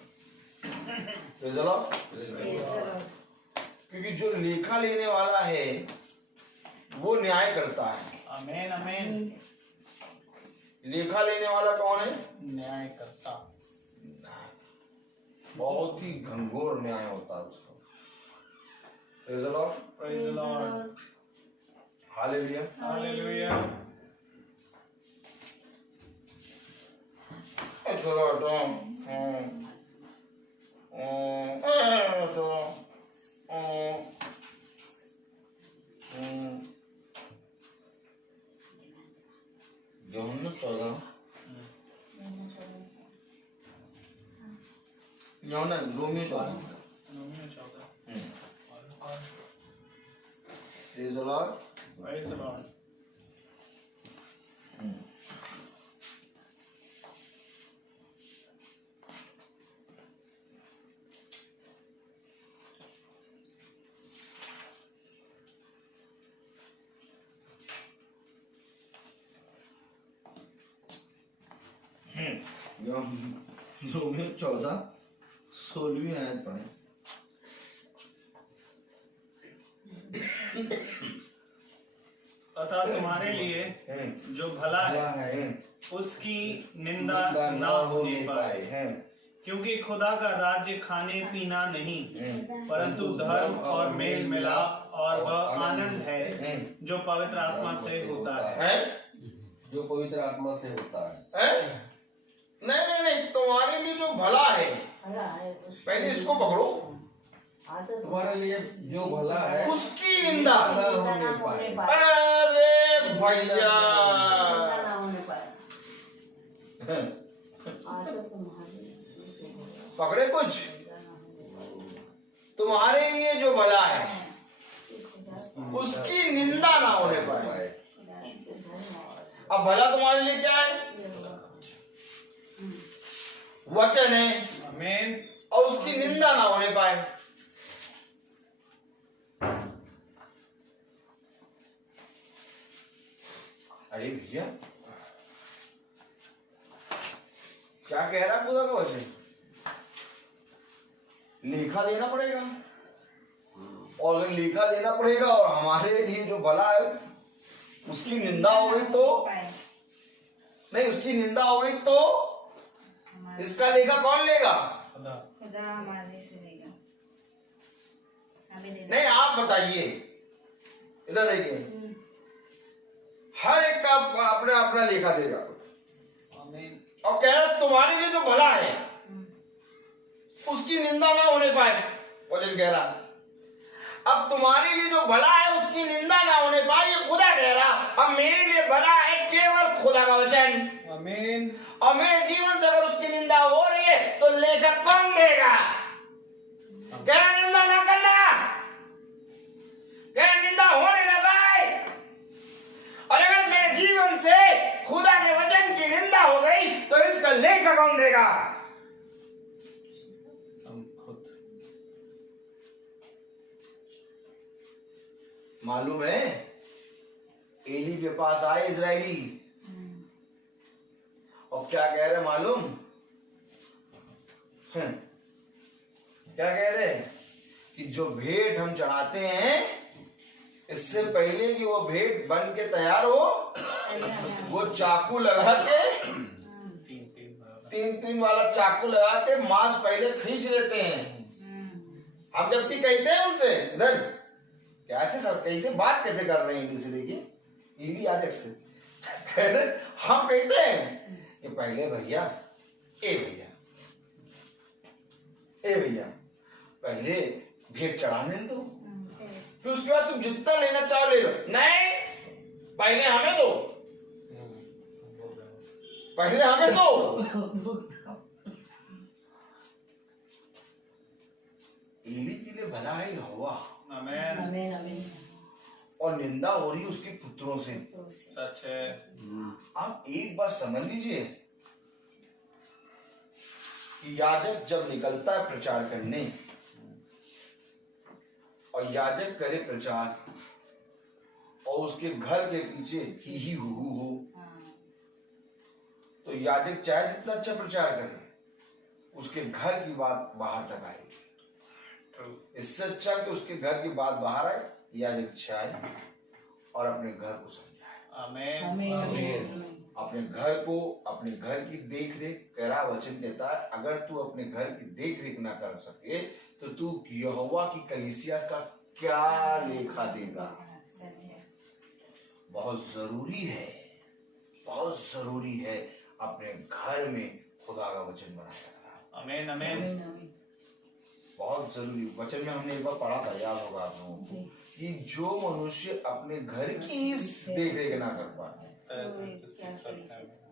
क्योंकि जो लेखा लेने वाला है वो न्याय करता है। Amen. Amen. लेखा लेने वाला कौन है? न्याय करता। बहुत ही घनघोर न्याय होता है उसका। Praise the Lord. Praise the Lord. Hallelujah. Hallelujah. यूहन्ना 14 यूहन्ना Romeo 14 Praise the Lord. Praise the Lord. Romeo 14:16 आयत पढ़े। अतः तुम्हारे लिए जो भला है उसकी निंदा न होने पाए, क्योंकि खुदा का राज्य खाने पीना नहीं परंतु धर्म और मेल मिलाप और वह आनंद है जो पवित्र आत्मा से होता है। जो पवित्र आत्मा से होता है। नहीं नहीं नहीं, तुम्हारे लिए जो भला है, पहले इसको पकड़ो। तुम्हारे लिए जो भला है उसकी निंदा न होने पाए। अरे भैया, पकड़े कुछ? तुम्हारे लिए जो भला है उसकी निंदा ना होने पाए। अब भला तुम्हारे लिए क्या है? वचन है, आमीन। और उसकी निंदा ना होने पाए। अरे भैया क्या कह रहा खुदा का वचन? लेखा देना पड़ेगा, और अगर लेखा देना पड़ेगा और हमारे लिए जो भला है उसकी निंदा हो गई तो नहीं, उसकी निंदा हो गई तो इसका लेखा कौन लेगा? खुदा हमारे से लेगा, हमें देना। नहीं आप बताइए, इधर देखिए, हर एक का अपना अपना लेखा देगा। और कह रहा तुम्हारे लिए जो भला है उसकी निंदा ना होने पाए, वचन कह रहा। अब तुम्हारे लिए जो भला है उसकी निंदा ना होने पाए, ये खुदा कह रहा। अब मेरे लिए भला है केवल खुदा का वचन। आमीन। और मेरे जीवन से अगर उसकी निंदा हो रही है तो लेखा कौन देगा? कह रहा निंदा ना करना, कह रहा निंदा होने ना पाए। और अगर मेरे जीवन से खुदा के वचन की निंदा हो गई तो इसका लेखा कौन देगा? हम खुद। मालूम है एली के पास आए इजरायली और क्या कह रहे मालूम? क्या कह रहे कि जो भेंट हम चढ़ाते हैं इससे पहले कि वो भेंट बन के तैयार हो वो चाकू लगा के तीन वाला चाकू लगा के मांस पहले खींच लेते हैं। हम जबकि कहते हैं उनसे इधर कैसे सर कैसे बात कैसे कर रहे हैं दूसरे की इली याजक से कह रहे हम कहते हैं कि पहले भैया ए भैया पहले भेंट चढ़ाने दो, फिर उसके बाद तुम जितना लेना चाहो ले लो। नहीं, पहले हमें दो, पहले हमें दो। एली के लिए भला है यहोवा, आमीन। आमीन आमीन। और निंदा हो रही है उसके पुत्रों से। सच है। आप एक बात समझ लीजिए कि याजक जब निकलता है प्रचार करने और याजक करे प्रचार और उसके घर के पीछे ही हो तो याजक चाहे जितना अच्छा प्रचार करे उसके घर की बात बाहर तक आएगी। इससे अच्छा कि उसके घर की बात बाहर आए, याजक चाहे और अपने घर को समझाए। आमीन। अपने घर को, अपने घर की देख रेख कह रहा वचन कहता है अगर तू अपने घर की देख रेख ना कर सके तो तू यहोवा की कलीसिया का क्या लेखा देगा? बहुत जरूरी है, बहुत जरूरी है अपने घर में खुदा का वचन बनाया रखना। आमीन आमीन। बहुत जरूरी वचन में हमने एक बार पढ़ा था, याद होगा आप लोगों को, कि जो मनुष्य अपने घर की देख रेख ना कर पाए,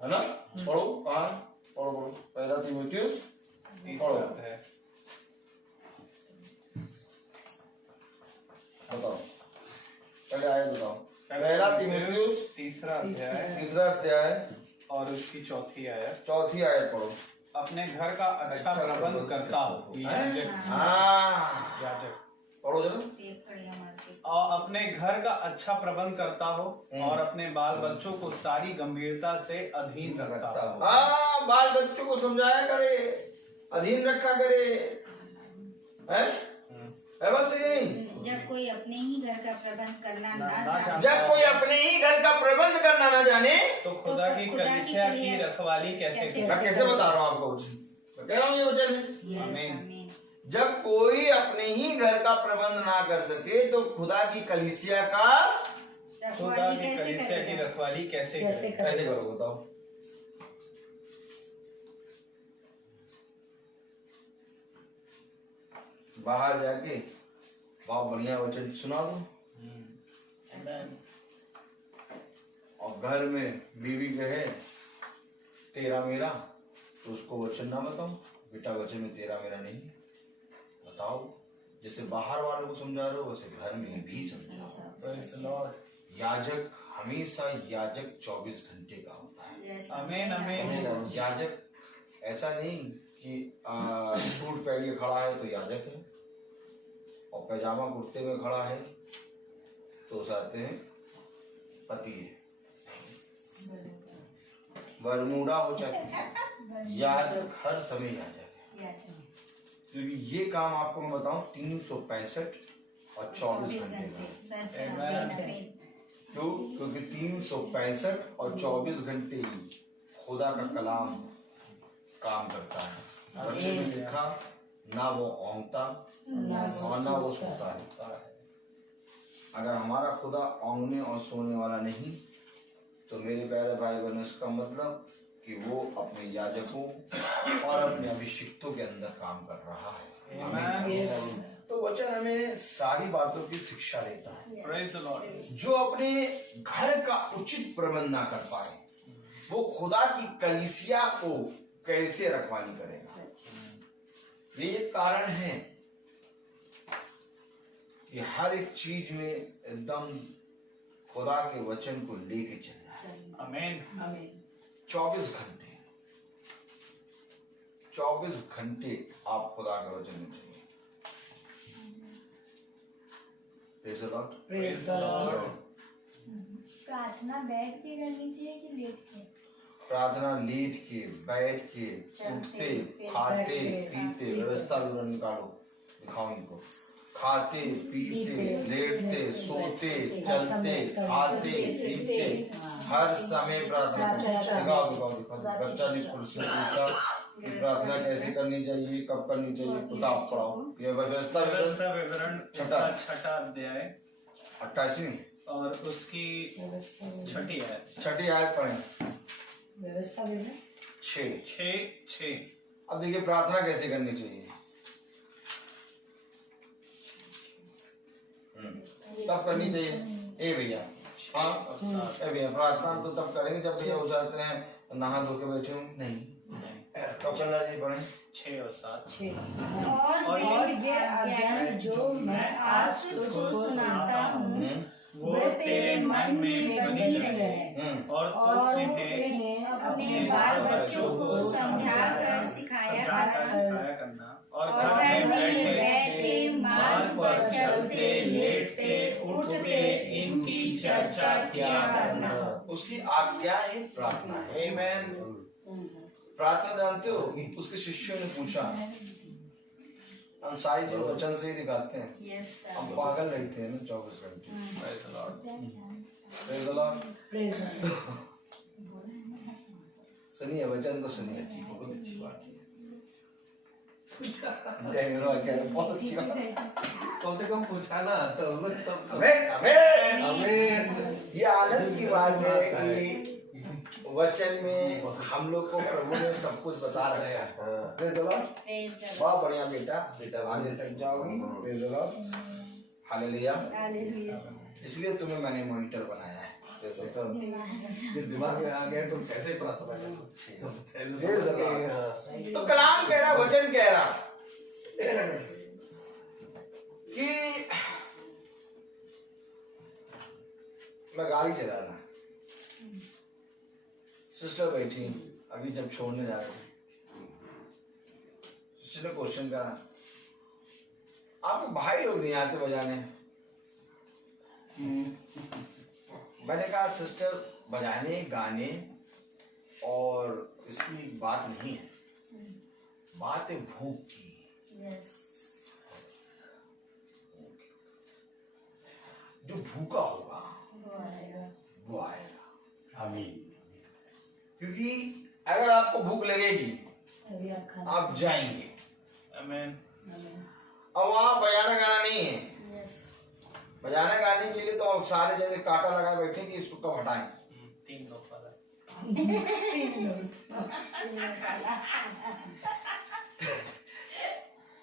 है ना? पढ़ो कहाँ? पढ़ो पहला तीमुथियुस पढ़ो, बताओ पहले आए बताओ। पहला तीमुथियुस तीसरा अध्याय और उसकी चौथी आयत पढ़ो। अपने घर का अच्छा प्रबंध करता हो याजक पढ़ो जरा। और अपने घर का अच्छा प्रबंध करता हो और अपने बाल बच्चों को सारी गंभीरता से अधीन रखता हो। बाल बच्चों को समझाया करे, अधीन रखा करे, है बस यही। जब कोई अपने ही घर का प्रबंध करना ना जाने, जब कोई अपने ही घर का प्रबंध करना ना जाने तो खुदा की कलीसिया की रखवाली कैसे करे? मैं कैसे बता रहा हूँ आपको, कह रहा हूँ ये वचन है। आमीन। जब कोई अपने ही घर का प्रबंध ना कर सके तो खुदा की कलीसिया का खुदा की कलीसिया की रखवाली कैसे करे? कैसे करो बताओ? बाहर जाके बहुत बढ़िया वचन सुना दो और घर में बीवी कहे तेरा मेरा तो उसको वचन ना बताओ, बेटा वचन में तेरा मेरा नहीं बताओ। जैसे बाहर वालों को समझा रहे हो वैसे घर में भी समझाओ। याजक हमेशा याजक 24 घंटे का होता है। आमीन आमीन। याजक ऐसा नहीं कि सूट पहन के खड़ा है तो याजक है और पैजामा कुर्ते में खड़ा है तो उसे आते हैं पति है। बरमूडा हो चाहे याजक, हर समय याजक है। क्योंकि ये काम आपको मैं बताऊं 365 और 24 घंटे का। क्यों? क्योंकि 365 और 24 घंटे ही खुदा का कलाम काम करता है। बच्चे में लिखा, ना वो औंगता और ना वो सोता है। अगर हमारा खुदा औंगने और सोने वाला नहीं तो मेरे प्यारे भाई बहनों, इसका मतलब कि वो अपने याजकों और अपने अभिषिक्तों के अंदर काम कर रहा है। तो वचन हमें सारी बातों की शिक्षा देता है। जो अपने घर का उचित प्रबंध ना कर पाए वो खुदा की कलीसिया को कैसे रखवाली करेगा। ये एक कारण है कि हर एक चीज में एकदम खुदा के वचन को लेके चलना है। आमीन। 24 घंटे आप खुदा के वचन में चलिए। Praise the Lord. Praise the Lord. प्रार्थना बैठ के करनी चाहिए कि लेट के? प्रार्थना लेट के, बैठ के, उठते, खाते पीते, व्यवस्था विवरण निकालो, दिखाओ इनको। खाते पीते, लेटते, सोते, चलते, खाते पीते, हर समय प्रार्थना। दिखाओ। बच्चा ने कुर्सी पूछा कि प्रार्थना कैसे करनी चाहिए, कब करनी चाहिए, किताब पढ़ाओ। ये व्यवस्था विवरण छठा अध्याय 28वीं और उसकी छठी आयत पढ़ें। व्यवस्था विवरण 6। अब देखिए प्रार्थना कैसे करनी चाहिए। तब करनी चाहिए ए भैया, हाँ ए भैया, प्रार्थना तो तब करेंगे जब भैया हो जाते हैं नहा धो के बैठे हो। नहीं, कब करना चाहिए पढ़े? 6 और 7। और वे आज्ञा जो मैं आज तुझको सुनाता हूँ वो तेरे मन में बनी रहे और इन्हें अपने बाल बच्चों को समझा कर सिखाया करना और घर में बैठ के मार्ग पर चलते, लेटते, उठते इनकी चर्चा किया करना। उसकी आज्ञा है प्रार्थना है। आमीन। प्रार्थना जानते हो, उसके शिष्यों ने पूछा, हम सारी जो वचन से ही दिखाते हैं, हम पागल रहते हैं ना 24 घंटे। Praise the Lord. Praise the Lord. सुनिए वचन तो सुनिए, बहुत अच्छी बात है। बहुत अच्छी बात है। कम से कम पूछा ना तो ये आनंद की बात है कि वचन में हम लोग को प्रभु ने सब कुछ बता रहे हैं। Praise the Lord. बहुत बढ़िया बेटा, आगे तक जाओगी। Praise the Lord, hallelujah. इसलिए तुम्हें मैंने मॉनिटर बनाया है। दिमाग में आ गया तो कैसे प्रार्थना करें। तो कलाम कह रहा, वचन कह रहा कि मैं गाड़ी चला रहा, सिस्टर बैठी, अभी जब छोड़ने जा रहे थे, सिस्टर ने क्वेश्चन करा, आपके भाई लोग नहीं आते बजाने? मैंने कहा सिस्टर, बजाने गाने और इसकी बात नहीं है, बात है भूख की। जो भूखा होगा वो आएगा। आमीन। क्योंकि अगर आपको भूख लगेगी आप जाएंगे। आमीन। और वहां बजाना गाना नहीं है। बजाना गाने के लिए तो आप सारे जगह कांटा लगा बैठे कि इसको कब हटाएं। 3 लोग वाला।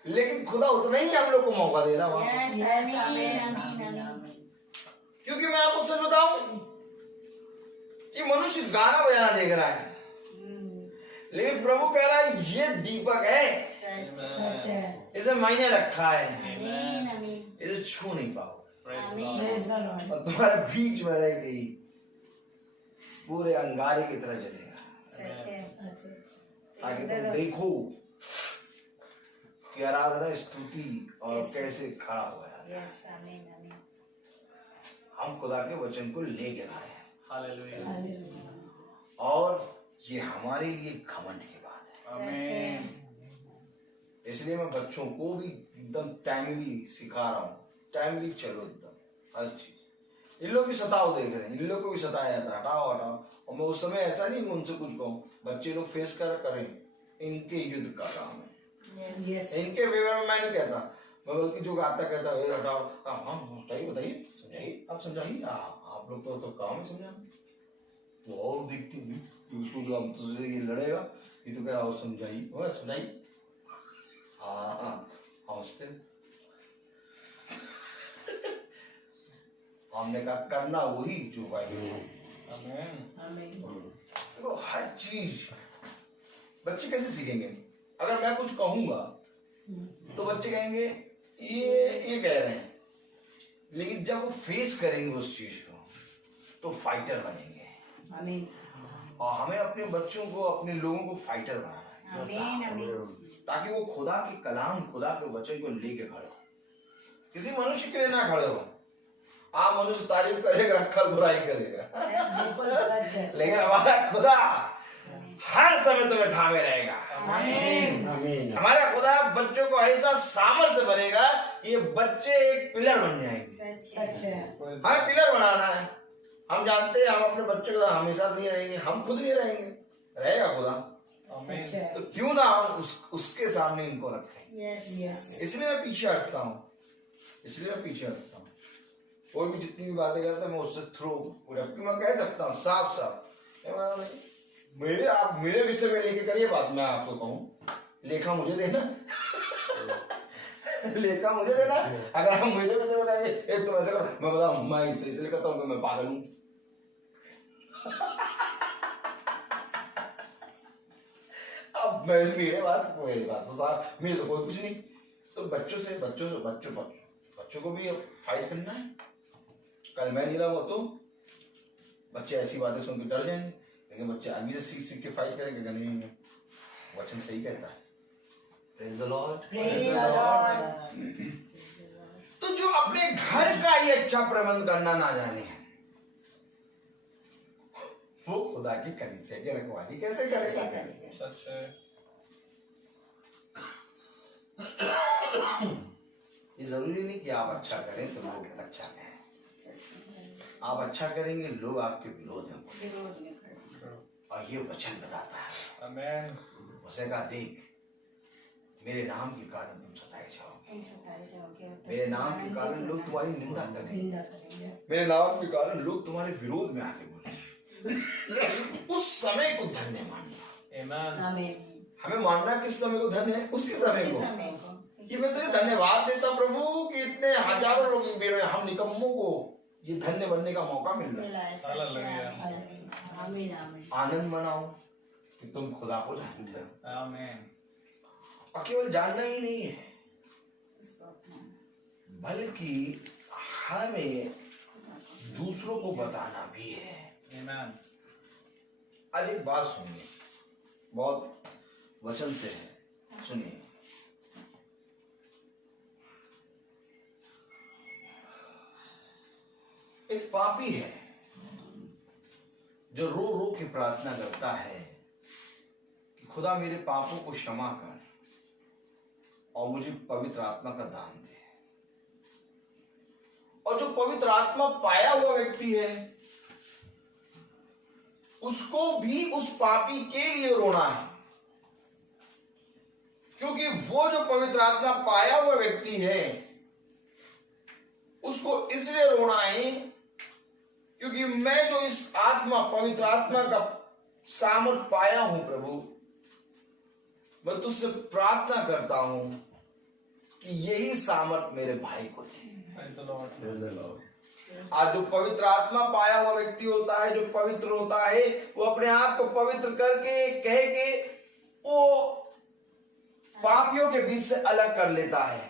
लेकिन खुदा उतना ही हम लोग को मौका दे रहा है। क्योंकि मैं आपको सच बताऊं कि मनुष्य गाना बजाना देख रहा है, लेकिन प्रभु कह रहा है ये दीपक है, सच है, इसे मायने रखा है, इसे छू नहीं पाओ और तुम्हारे बीच में रह गई पूरे अंगारे की तरह जलेगा, ताकि तुम देखो कि आराधना स्तुति और कैसे खड़ा हुआ है। हम खुदा के वचन को लेके आए हैं हालेलुया। और ये हमारे लिए घमंड की बात है। आमीन। इसलिए मैं बच्चों को भी एकदम टाइमली सिखा रहा हूँ, टाइमली चलो एकदम हर चीज। इन लोग भी सताओ, देख रहे हैं इन लोग को भी सताया जाता है, हटाओ हटाओ। और मैं उस समय ऐसा नहीं उनसे कुछ कहूँ, बच्चे लोग फेस करें, इनके युद्ध का काम है। इनके फेवर में मैं नहीं कहता, मैं बल्कि जो आता कहता है हटाओ। हाँ बताइए बताइए, समझाइए, आप समझाइए, आप लोग तो काम है समझाना। तो और देखती हुई उसको जो हम तुझसे ये लड़ेगा, ये तो क्या और समझाइए समझाइए। हाँ हंसते हमने कहा करना वही जो भाई। देखो हर चीज बच्चे कैसे सीखेंगे? अगर मैं कुछ कहूंगा तो बच्चे कहेंगे ये कह रहे हैं, लेकिन जब वो फेस करेंगे उस चीज को तो फाइटर बनेंगे। और हमें अपने बच्चों को, अपने लोगों को फाइटर बनाना है, ताकि वो खुदा की कलाम, खुदा के वचन को लेके खड़े हो। किसी मनुष्य के लिए ना खड़े हो। आप मनुष्य तारीफ करेगा, कल बुराई करेगा, लेकिन हमारा खुदा हर समय तुम्हें थामे रहेगा। हमारा खुदा बच्चों को ऐसा सामर्थ्य भरेगा, ये बच्चे एक पिलर बन जाएंगे। हमें पिलर बनाना है। हम जानते हैं हम अपने बच्चों के साथ हमेशा नहीं रहेंगे, हम खुद नहीं रहेंगे, रहेगा खुदा। तो क्यों ना हम उसके सामने इनको रखें। इसलिए मैं पीछे हटता हूँ, कोई भी जितनी भी बातें करता है मैं उससे मैं कह सकता हूँ साफ साफ, आप मेरे विषय में लेके करिए बात। मैं आपको कहूँ लेखा मुझे देना लेखा मुझे देना। अगर हम मेरे विषय में कहेंगे तुम ऐसे करो, मैं बताऊँ मैं इसलिए करता हूँ कि मैं पागल हूँ। अब मेरे बात तो साहब, मेरे तो कोई कुछ नहीं। तो बच्चों को भी फाइट करना है। कल मैं नहीं रहूंगा तो बच्चे ऐसी बातें सुन के डर जाएंगे, लेकिन बच्चे अभी से सीख के फाइट करेंगे कि नहीं वचन सही कहता है। Praise the Lord. तो जो अपने घर का ही अच्छा प्रबंध करना ना जाने वो खुदा की कलीसिया की रखवाली कैसे करेगा? सच है। ये जरूरी नहीं कि आप अच्छा करें तो लोग अच्छा करें। आप अच्छा करेंगे लोग आपके विरोध में बोलेंगे। और ये वचन बताता है। आमीन। उसने कहा देख, मेरे नाम के कारण तुम सताए जाओगे, मेरे नाम के कारण लोग तुम्हारी निंदा करेंगे, मेरे नाम के कारण लोग तुम्हारे विरोध में आके बोलेंगे। उस समय को धन्य मानना। हमें मानना किस समय को धन्य है? उसी समय को कि मैं तुझे धन्यवाद देता प्रभु कि इतने हजारों लोग हम निकम्मों को ये धन्य बनने का मौका मिल रहा है। आनंद मनाओ कि तुम खुदा को जानते हो। आमीन। और केवल जानना ही नहीं है, बल्कि हमें दूसरों को बताना भी है। आमीन। आज एक बात सुनिए, बहुत वचन से है, सुनिए। एक पापी है जो रो रो के प्रार्थना करता है कि खुदा मेरे पापों को क्षमा कर और मुझे पवित्र आत्मा का दान दे। और जो पवित्र आत्मा पाया हुआ व्यक्ति है उसको भी उस पापी के लिए रोना है, क्योंकि वो जो पवित्र आत्मा पाया हुआ व्यक्ति है उसको इसलिए रोना है क्योंकि मैं जो इस आत्मा, पवित्र आत्मा का सामर्थ पाया हूं प्रभु, मैं तुझसे प्रार्थना करता हूं कि यही सामर्थ मेरे भाई को दे। आज जो पवित्र आत्मा पाया हुआ व्यक्ति होता है, जो पवित्र होता है, वो अपने आप को पवित्र करके कह के वो पापियों के बीच से अलग कर लेता है।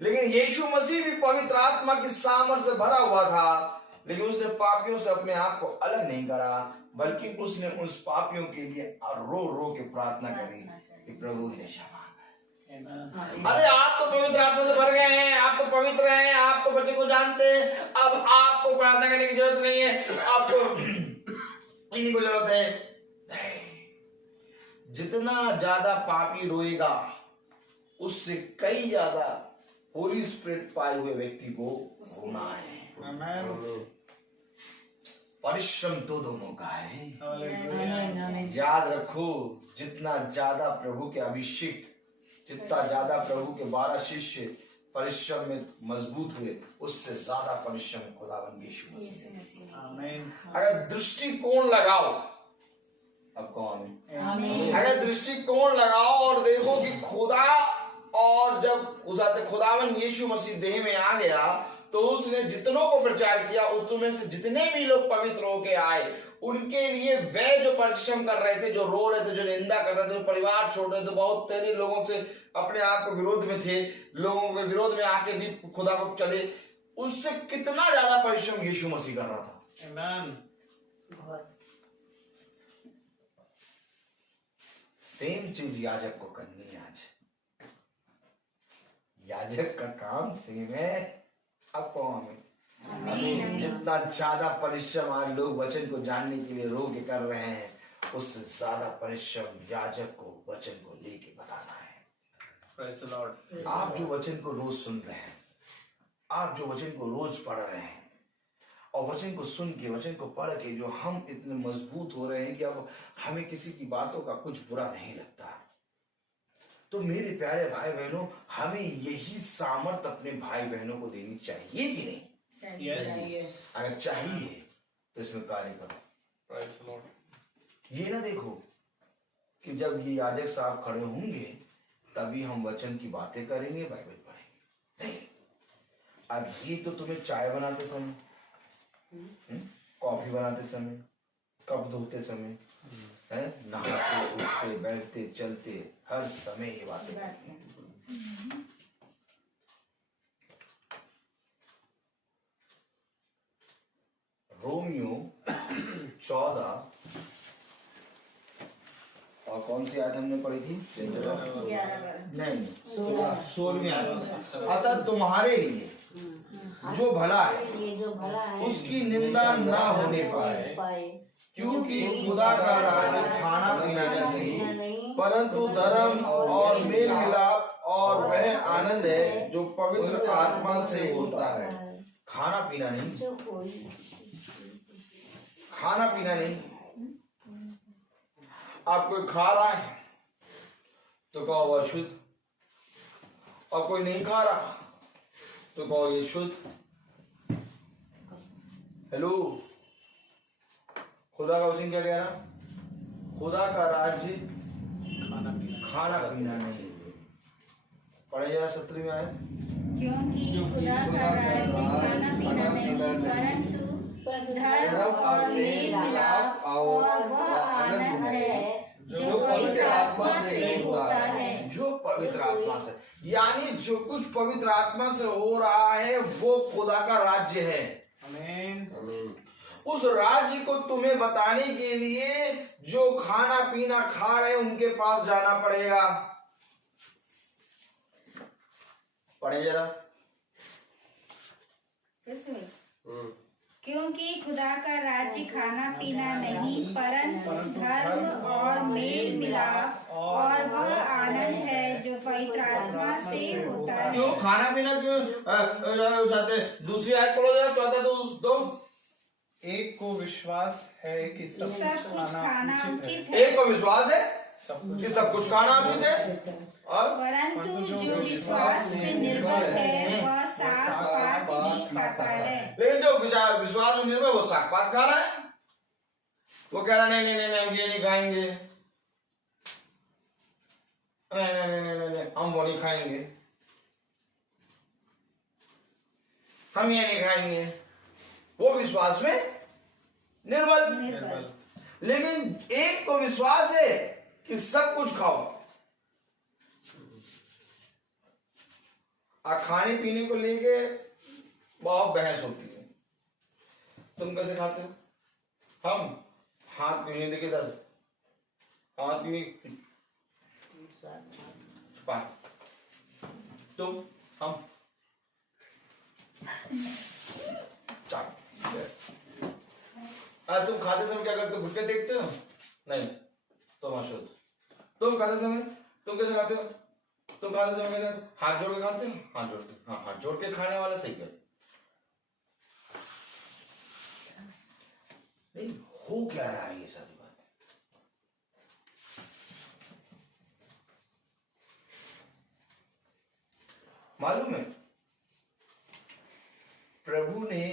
लेकिन यीशु मसीह भी पवित्र आत्मा की सामर्थ से भरा हुआ था, लेकिन उसने पापियों से अपने आप को अलग नहीं करा, बल्कि उसने उस पापियों के लिए रो रो के प्रार्थना करी कि प्रभु इन्हें क्षमा कर। अरे आप तो पवित्र आत्मा से भर गए हैं, आप तो पवित्र हैं, आप तो बच्चे को जानते हैं, अब आपको प्रार्थना करने की जरूरत नहीं है, आपको इन्हीं को जरूरत है। जितना ज्यादा पापी रोएगा उससे कई ज्यादा होली स्पिरिट पाए हुए व्यक्ति को रोना है। परिश्रम तो दोनों का है। याद रखो, जितना ज्यादा प्रभु के अभिषेक, जितना ज्यादा प्रभु के 12 शिष्य परिश्रम में मजबूत हुए, उससे ज्यादा परिश्रम खुदावंद यीशु मसीह। आमीन। अगर दृष्टिकोण लगाओ, अब कौन आमीन, अगर दृष्टिकोण लगाओ और देखो कि खुदा, और जब उस खुदावन यीशु मसीह देह में आ गया तो उसने जितनों को प्रचार किया, उसमें से जितने भी लोग पवित्र होके आए, उनके लिए वे जो परिश्रम कर रहे थे, जो रो रहे थे, जो निंदा कर रहे थे, जो परिवार छोड़ रहे थे, बहुत तेरे लोगों से अपने आप को विरोध में थे, लोगों के विरोध में आके भी खुदा को चले, उससे कितना ज्यादा परिश्रम यीशु मसीह कर रहा था। आमीन। सेम चीज याजक को करनी है आज। याजक का काम सेम है। अब कौन है? जितना ज्यादा परिश्रम आज लोग वचन को जानने के लिए रो के कर रहे हैं, उससे ज्यादा परिश्रम याजक को वचन को लेके बताना है। Praise the Lord। आप जो वचन को रोज सुन रहे हैं, आप जो वचन को रोज पढ़ रहे हैं, और वचन को सुन के, वचन को पढ़ के जो हम इतने मजबूत हो रहे हैं कि अब हमें किसी की बातों का कुछ बुरा नहीं लगता, तो मेरे प्यारे भाई बहनों, हमें यही सामर्थ अपने भाई बहनों को देनी चाहिए कि नहीं? अगर चाहिए तो इसमें कार्य करो। Praise the Lord। ये ना देखो कि जब ये याजक साहब खड़े होंगे तभी हम वचन की बातें करेंगे, बाइबल पढ़ेंगे, नहीं। अब ये तो तुम्हें चाय बनाते समय, कॉफी बनाते समय, कप धोते समय, नहाते, उठते, बैठते, चलते, हर समय ये बातें करते हैं। रोमियो 14 और कौन सी आयत हमने पढ़ी थी? नहीं, 16वीं आयत। अतः तुम्हारे लिए जो भला है उसकी निंदा ना होने पाए, क्योंकि खुदा का राज्य खाना पीना नहीं, परंतु धर्म और मेल मिलाप और वह आनंद है जो पवित्र आत्मा से होता है। खाना पीना नहीं, खाना पीना नहीं। आप कोई खा रहा है तो कहो वह शुद्ध, और कोई नहीं खा रहा तो कहो ये शुद्ध। हेलो, खुदा का वचन क्या कह रहा? खुदा का राज्य खाना पीना नहीं। पढ़े जरा 17वीं आयत। क्योंकि खुदा का राज्य खाना पीना नहीं, परंतु धर्म और मेल मिलाप और वह आनंद है जो पवित्र आत्मा से होता है। जो पवित्र आत्मा से, यानी जो कुछ पवित्र आत्मा से हो रहा है वो खुदा का राज्य है। आमीन। उस राज्य को तुम्हें बताने के लिए जो खाना पीना खा रहे उनके पास जाना पड़ेगा। पढ़े जरा। क्योंकि खुदा का राज्य खाना पीना नहीं, परंतु धर्म और मेल मिलाप और वह आनंद है जो पवित्र आत्मा से होता है। क्यों खाना पीना क्यों चाहते? दूसरी आयत पढ़ो जरा, 14 एक को विश्वास है कि सब कुछ खाना उचित है। एक को विश्वास है कि सब कुछ खाना उचित है, और परंतु जो विश्वास में निर्भर है वह साग पात भी खाता है। लेकिन जो विश्वास में निर्भर वो साग पात खा रहा है, वो कह रहा नहीं नहीं नहीं हम ये नहीं खाएंगे, नहीं नहीं नहीं नहीं नहीं हम वो नहीं खाएंगे, हम ये नहीं खाएंगे। वो विश्वास में निर्बल। लेकिन एक को विश्वास है कि सब कुछ खाओ। खाने पीने को लेके बहुत बहस होती है। तुम कैसे खाते हो? हम हाथ पीने लेके हाथ पीने छुपा, तुम हम तुम खाते समय क्या करते हो? घुटने टेकते हो? नहीं, तुम अशुद्ध। तुम खाते समय तुम कैसे खाते हो? तुम खाते समय कैसे? हाथ जोड़ के खाते हो? हाथ जोड़ के, हाँ, हाथ जोड़ के खाने वाला सही है। नहीं, हो क्या रहा है ये सारी बात? मालूम है, प्रभु ने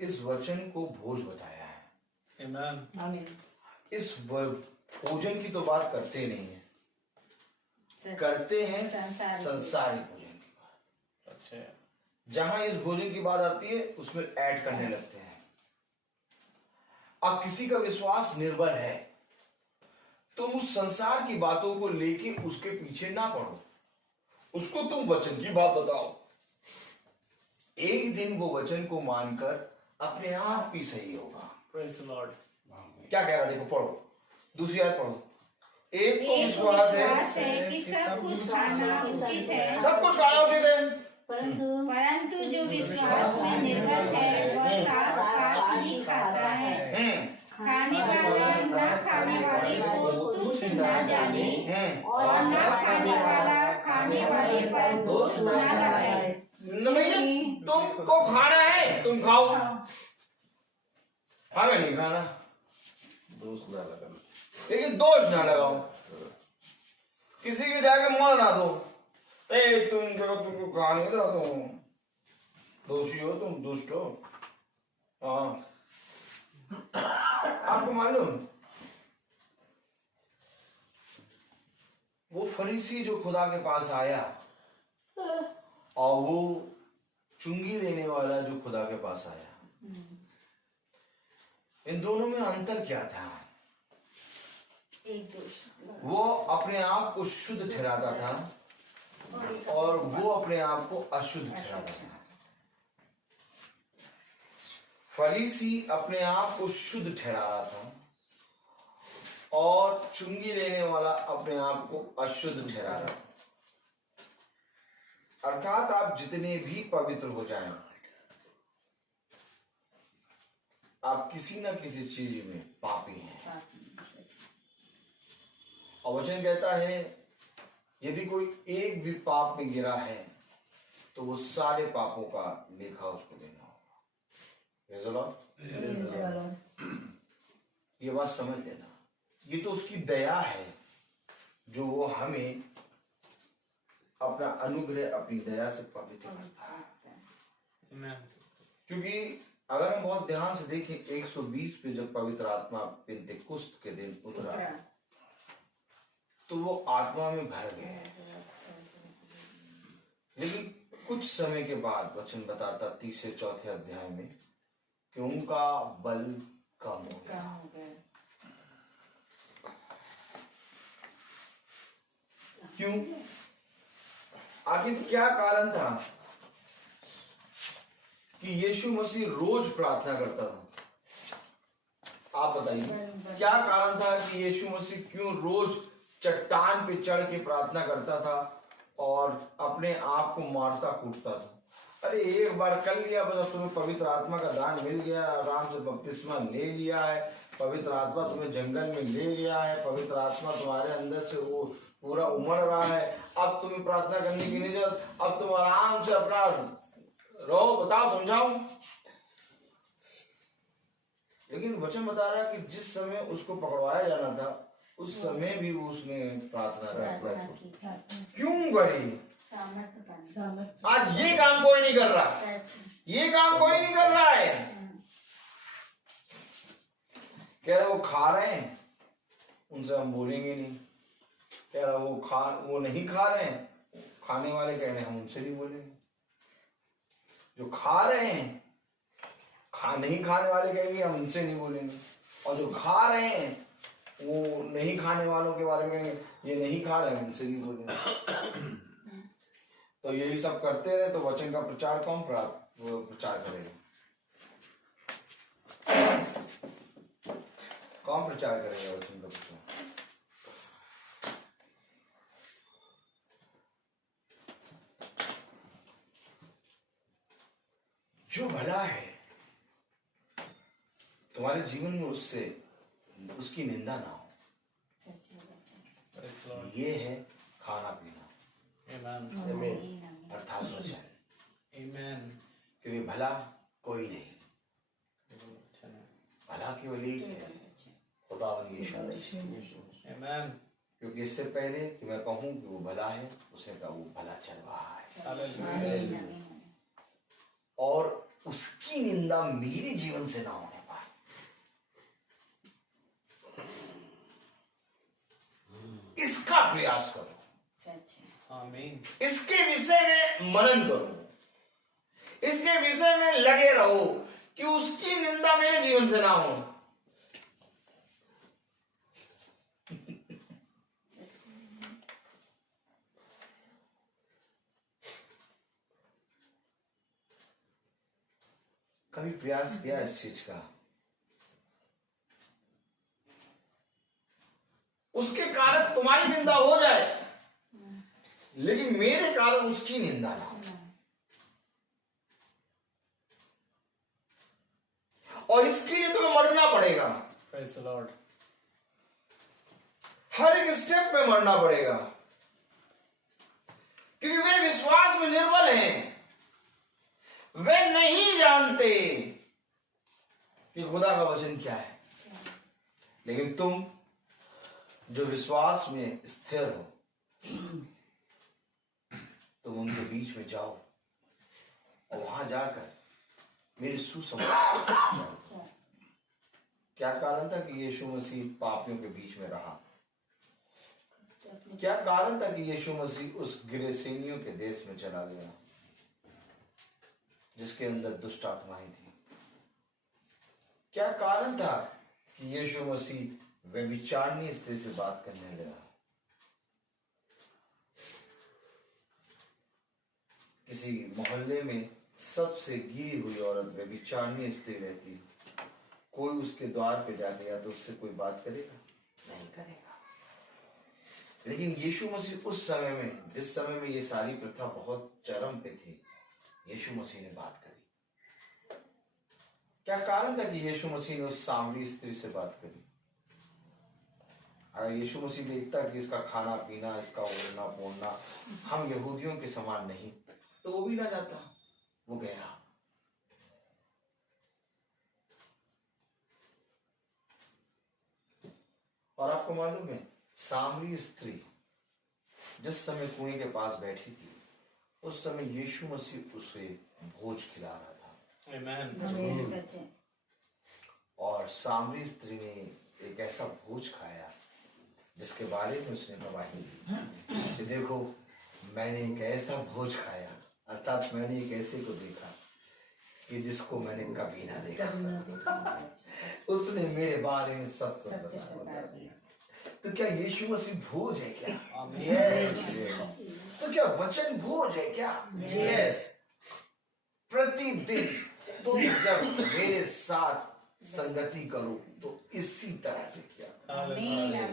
इस वचन को भोज बताया है। आमीन। इस भोजन की तो बात करते नहीं है, करते हैं संसारिक भोजन की बात। अच्छा, जहां इस भोजन की बात आती है उसमें ऐड करने लगते हैं। अब किसी का विश्वास निर्बल है, तुम उस संसार की बातों को लेके उसके पीछे ना पड़ो, उसको तुम वचन की बात बताओ। एक दिन वो वचन को मानकर अपने आप ही सही होगा। Praise the Lord. क्या कह रहा है देखो, पढ़ो, दूसरी आयत पढ़ो। एक को एक विश्वास विश्वास है है कि सब कुछ खाना उचित है, सब कुछ खाना उचित है, परंतु जो विश्वास में निर्बल है वह सात पाप ही खाता है। खाने वाला न खाने वाले को तुच्छ न जाने और न खाने वाला खाने वाले पर दोष न लगाए। भैया तुमको खाना है तुम खाओ, हमें नहीं खाना, दोस्त ना लगा। लेकिन दोष ना लगाओ, किसी के जाके मार ना दो, तुम जो तुमको खाने दो, तुम दोषी हो, तुम दुष्ट हो। हाँ, आपको मालूम, वो फरीसी जो खुदा के पास आया और वो चुंगी लेने वाला जो खुदा के पास आया, इन दोनों में अंतर क्या था? वो अपने आप को शुद्ध ठहराता था और वो अपने आप को अशुद्ध ठहराता था। फरीसी अपने आप को शुद्ध ठहरा रहा था और चुंगी लेने वाला अपने आप को अशुद्ध ठहरा रहा था। अर्थात आप जितने भी पवित्र हो जाएं, आप किसी न किसी चीज में पापी हैं। और वचन कहता है यदि कोई एक भी पाप में गिरा है तो वो सारे पापों का लेखा उसको देना होगा। ये बात समझ लेना, ये तो उसकी दया है जो वो हमें अपना अनुग्रह अपनी दया से पवित्र करता है। क्योंकि अगर हम बहुत ध्यान से देखें 120 पे जब पवित्र आत्मा पेंतेकुस्त के दिन उतरा तो वो आत्मा में भर गए, लेकिन कुछ समय के बाद वचन बताता 3 से 4 अध्याय में कि उनका बल कम हो गया। क्यों? आखिर क्या कारण था कि यीशु मसीह रोज प्रार्थना करता था? आप बताइए क्या कारण था कि यीशु मसीह क्यों रोज चट्टान पे चढ़ के प्रार्थना करता था और अपने आप को मारता कूटता था? अरे एक बार कर लिया बस, तुम्हें पवित्र आत्मा का दान मिल गया, आराम से बपतिस्मा ले लिया है, पवित्र आत्मा तुम्हें जंगल में ले गया है, पवित्र आत्मा तुम्हारे अंदर से वो पूरा उमड़ रहा है, अब तुम्हें प्रार्थना करने की नहीं जरूरत, अब तुम आराम से अपना रहो, बताओ, समझाओ। लेकिन वचन बता रहा है कि जिस समय उसको पकड़वाया जाना था उस समय भी उसने प्रार्थना की। क्यों करी? आज ये काम कोई नहीं कर रहा, ये काम कोई नहीं कर रहा है। कह रहे वो खा रहे हैं, उनसे हम बोलेंगे नहीं। कह रहा वो नहीं खा रहे हैं, खाने वाले कह रहे हैं हम उनसे नहीं बोलेंगे। जो खा रहे हैं नहीं खाने वाले कहेंगे हम उनसे नहीं बोलेंगे, और जो खा रहे हैं वो नहीं खाने वालों के बारे में ये नहीं खा रहे हैं उनसे नहीं बोलेंगे। तो यही सब करते रहे तो वचन का प्रचार कौन प्रचार करेगा? कौन प्रचार करेगा वचन का प्रचार? जो भला है तुम्हारे जीवन में उसकी निंदा ना हो। Lord. ये है खाना पीना, Amen. अर्थात वचन, Amen. क्योंकि भला कोई नहीं, भला केवल एक है, खुदावन यीशु मसीह। Amen. क्योंकि इससे पहले कि मैं कहूँ कि वो भला है, उसने कहा वो भला चल रहा है, Hallelujah. और उसकी निंदा मेरे जीवन से ना होने पाए। इसका प्रयास करो, Amen. इसके विषय में मनन करो, इसके विषय में लगे रहो कि उसकी निंदा मेरे जीवन से ना हो। कभी प्रयास किया इस चीज का? उसके कारण तुम्हारी निंदा हो जाए, लेकिन मेरे कारण उसकी निंदा ना हो। और इसके लिए तुम्हें मरना पड़ेगा, Praise the Lord. हर एक स्टेप में मरना पड़ेगा, क्योंकि वे विश्वास में निर्बल हैं। वे नहीं जानते कि खुदा का वचन क्या है, लेकिन तुम जो विश्वास में स्थिर हो, तुम उनके बीच में जाओ और वहां जाकर मेरे सुसमाचार जाओ। क्या कारण था कि यीशु मसीह पापियों के बीच में रहा? क्या कारण था कि यीशु मसीह उस गिरेसेनियों के देश में चला गया जिसके अंदर दुष्ट आत्माएं थी? क्या कारण था कि यीशु मसीह व्यभिचारिणी स्त्री से बात करने लगा? किसी मोहल्ले में सबसे गिरी हुई औरत व्यभिचारिणी स्त्री रहती, कोई उसके द्वार पे जाके या तो उससे कोई बात करेगा? नहीं करेगा। लेकिन यीशु मसीह उस समय में, जिस समय में ये सारी प्रथा बहुत चरम पे थी, यीशु मसीह ने बात करी। क्या कारण था कि यीशु मसीह ने उस सामरी स्त्री से बात करी? अगर यीशु मसीह देखता कि इसका खाना पीना, इसका ओढ़ना पोढ़ना हम यहूदियों के समान नहीं, तो वो भी ना जाता, वो गया। और आपको मालूम है, सामरी स्त्री जिस समय कुएं के पास बैठी थी, उस समय यीशु मसीह उसे भोज खिला रहा था। Amen. और सामरी स्त्री ने एक ऐसा भोज खाया जिसके बारे में उसने गवाही दी कि देखो, मैंने एक ऐसा भोज खाया, अर्थात मैंने एक ऐसे को देखा कि जिसको मैंने कभी ना देखा। उसने मेरे बारे में सब कुछ बता दिया। तो क्या यीशु मसीह भोज है क्या? यस। तो क्या वचन भोज है क्या? यस। प्रतिदिन तुम जब मेरे साथ संगति करो तो इसी तरह से किया,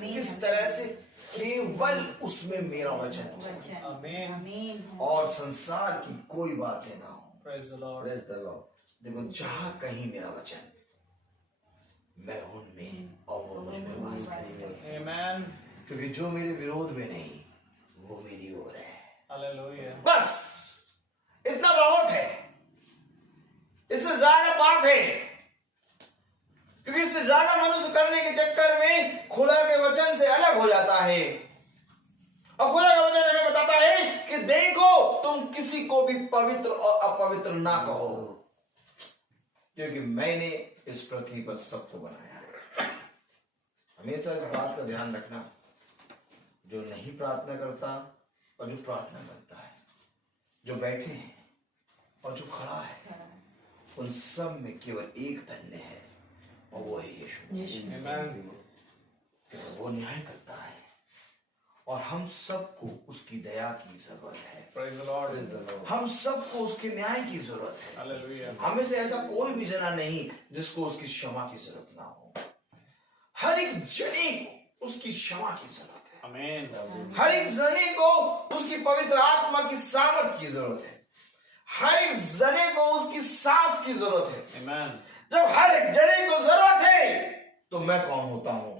किस तरह से? केवल उसमें मेरा वचन हो, Amen. और संसार की कोई बातें ना हो। Praise the Lord. Praise the Lord. देखो, जहां कहीं मेरा वचन, मैं उनमें और वो मुझ में वास करेंगे। Amen. क्योंकि जो मेरे विरोध में नहीं, वो मेरी ओर है। Hallelujah. बस इतना बहुत है, इससे ज्यादा पाप है, क्योंकि इससे ज्यादा मनुष्य करने के चक्कर में खुदा के वचन से अलग हो जाता है। और खुदा का वचन हमें बताता है कि देखो, तुम किसी को भी पवित्र और अपवित्र ना कहो, क्योंकि मैंने इस पृथ्वी पर सबको बनाया है। हमेशा इस बात का ध्यान रखना, जो नहीं प्रार्थना करता और जो प्रार्थना करता है, जो बैठे हैं और जो खड़ा है, उन सब में केवल एक धन्य है, और वो है यीशु। Amen. वो न्याय करता है और हम सबको उसकी दया की जरूरत है। Praise the Lord. हम सबको उसके न्याय की जरूरत है। Hallelujah. हमें से ऐसा कोई भी जना नहीं जिसको उसकी क्षमा की जरूरत ना हो। हर एक जने को उसकी क्षमा की जरूरत है। Amen. हर एक जने को उसकी पवित्र आत्मा की सामर्थ की जरूरत है। हर एक जने को उसकी सांस की जरूरत है। Amen. जब हर एक जने को जरूरत है, तो मैं कौन होता हूं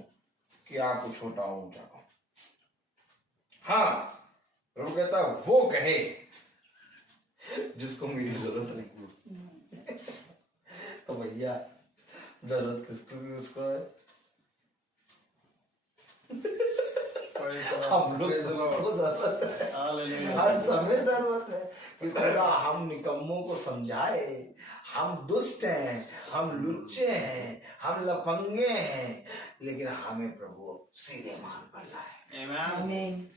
कि आपको छोटा ऊंचा कहूं? हाँ, प्रभु कहता वो कहे जिसको मेरी जरूरत नहीं। तो भैया जरूरत किसको है? हम लोग को जरूरत है, हर समय जरूरत है कि खुदा हम निकम्मों को समझाए। हम दुष्ट हैं, हम लुच्चे हैं, हम लफंगे हैं, लेकिन हमें प्रभु सीधे मान पड़ना है। आमीन।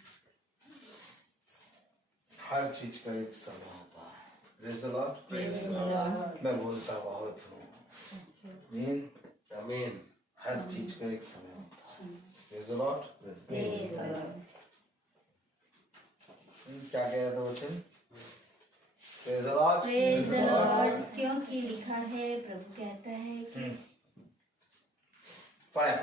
हर चीज का एक समय होता है। Praise the Lord। Praise the Lord। मैं बोलता बहुत हूँ, आमीन आमीन। हर चीज का एक समय होता है। Praise the Lord। Praise the Lord। क्या कह रहा था वचन? Praise the Lord। Praise the Lord। क्योंकि लिखा है, प्रभु कहता है कि पढ़े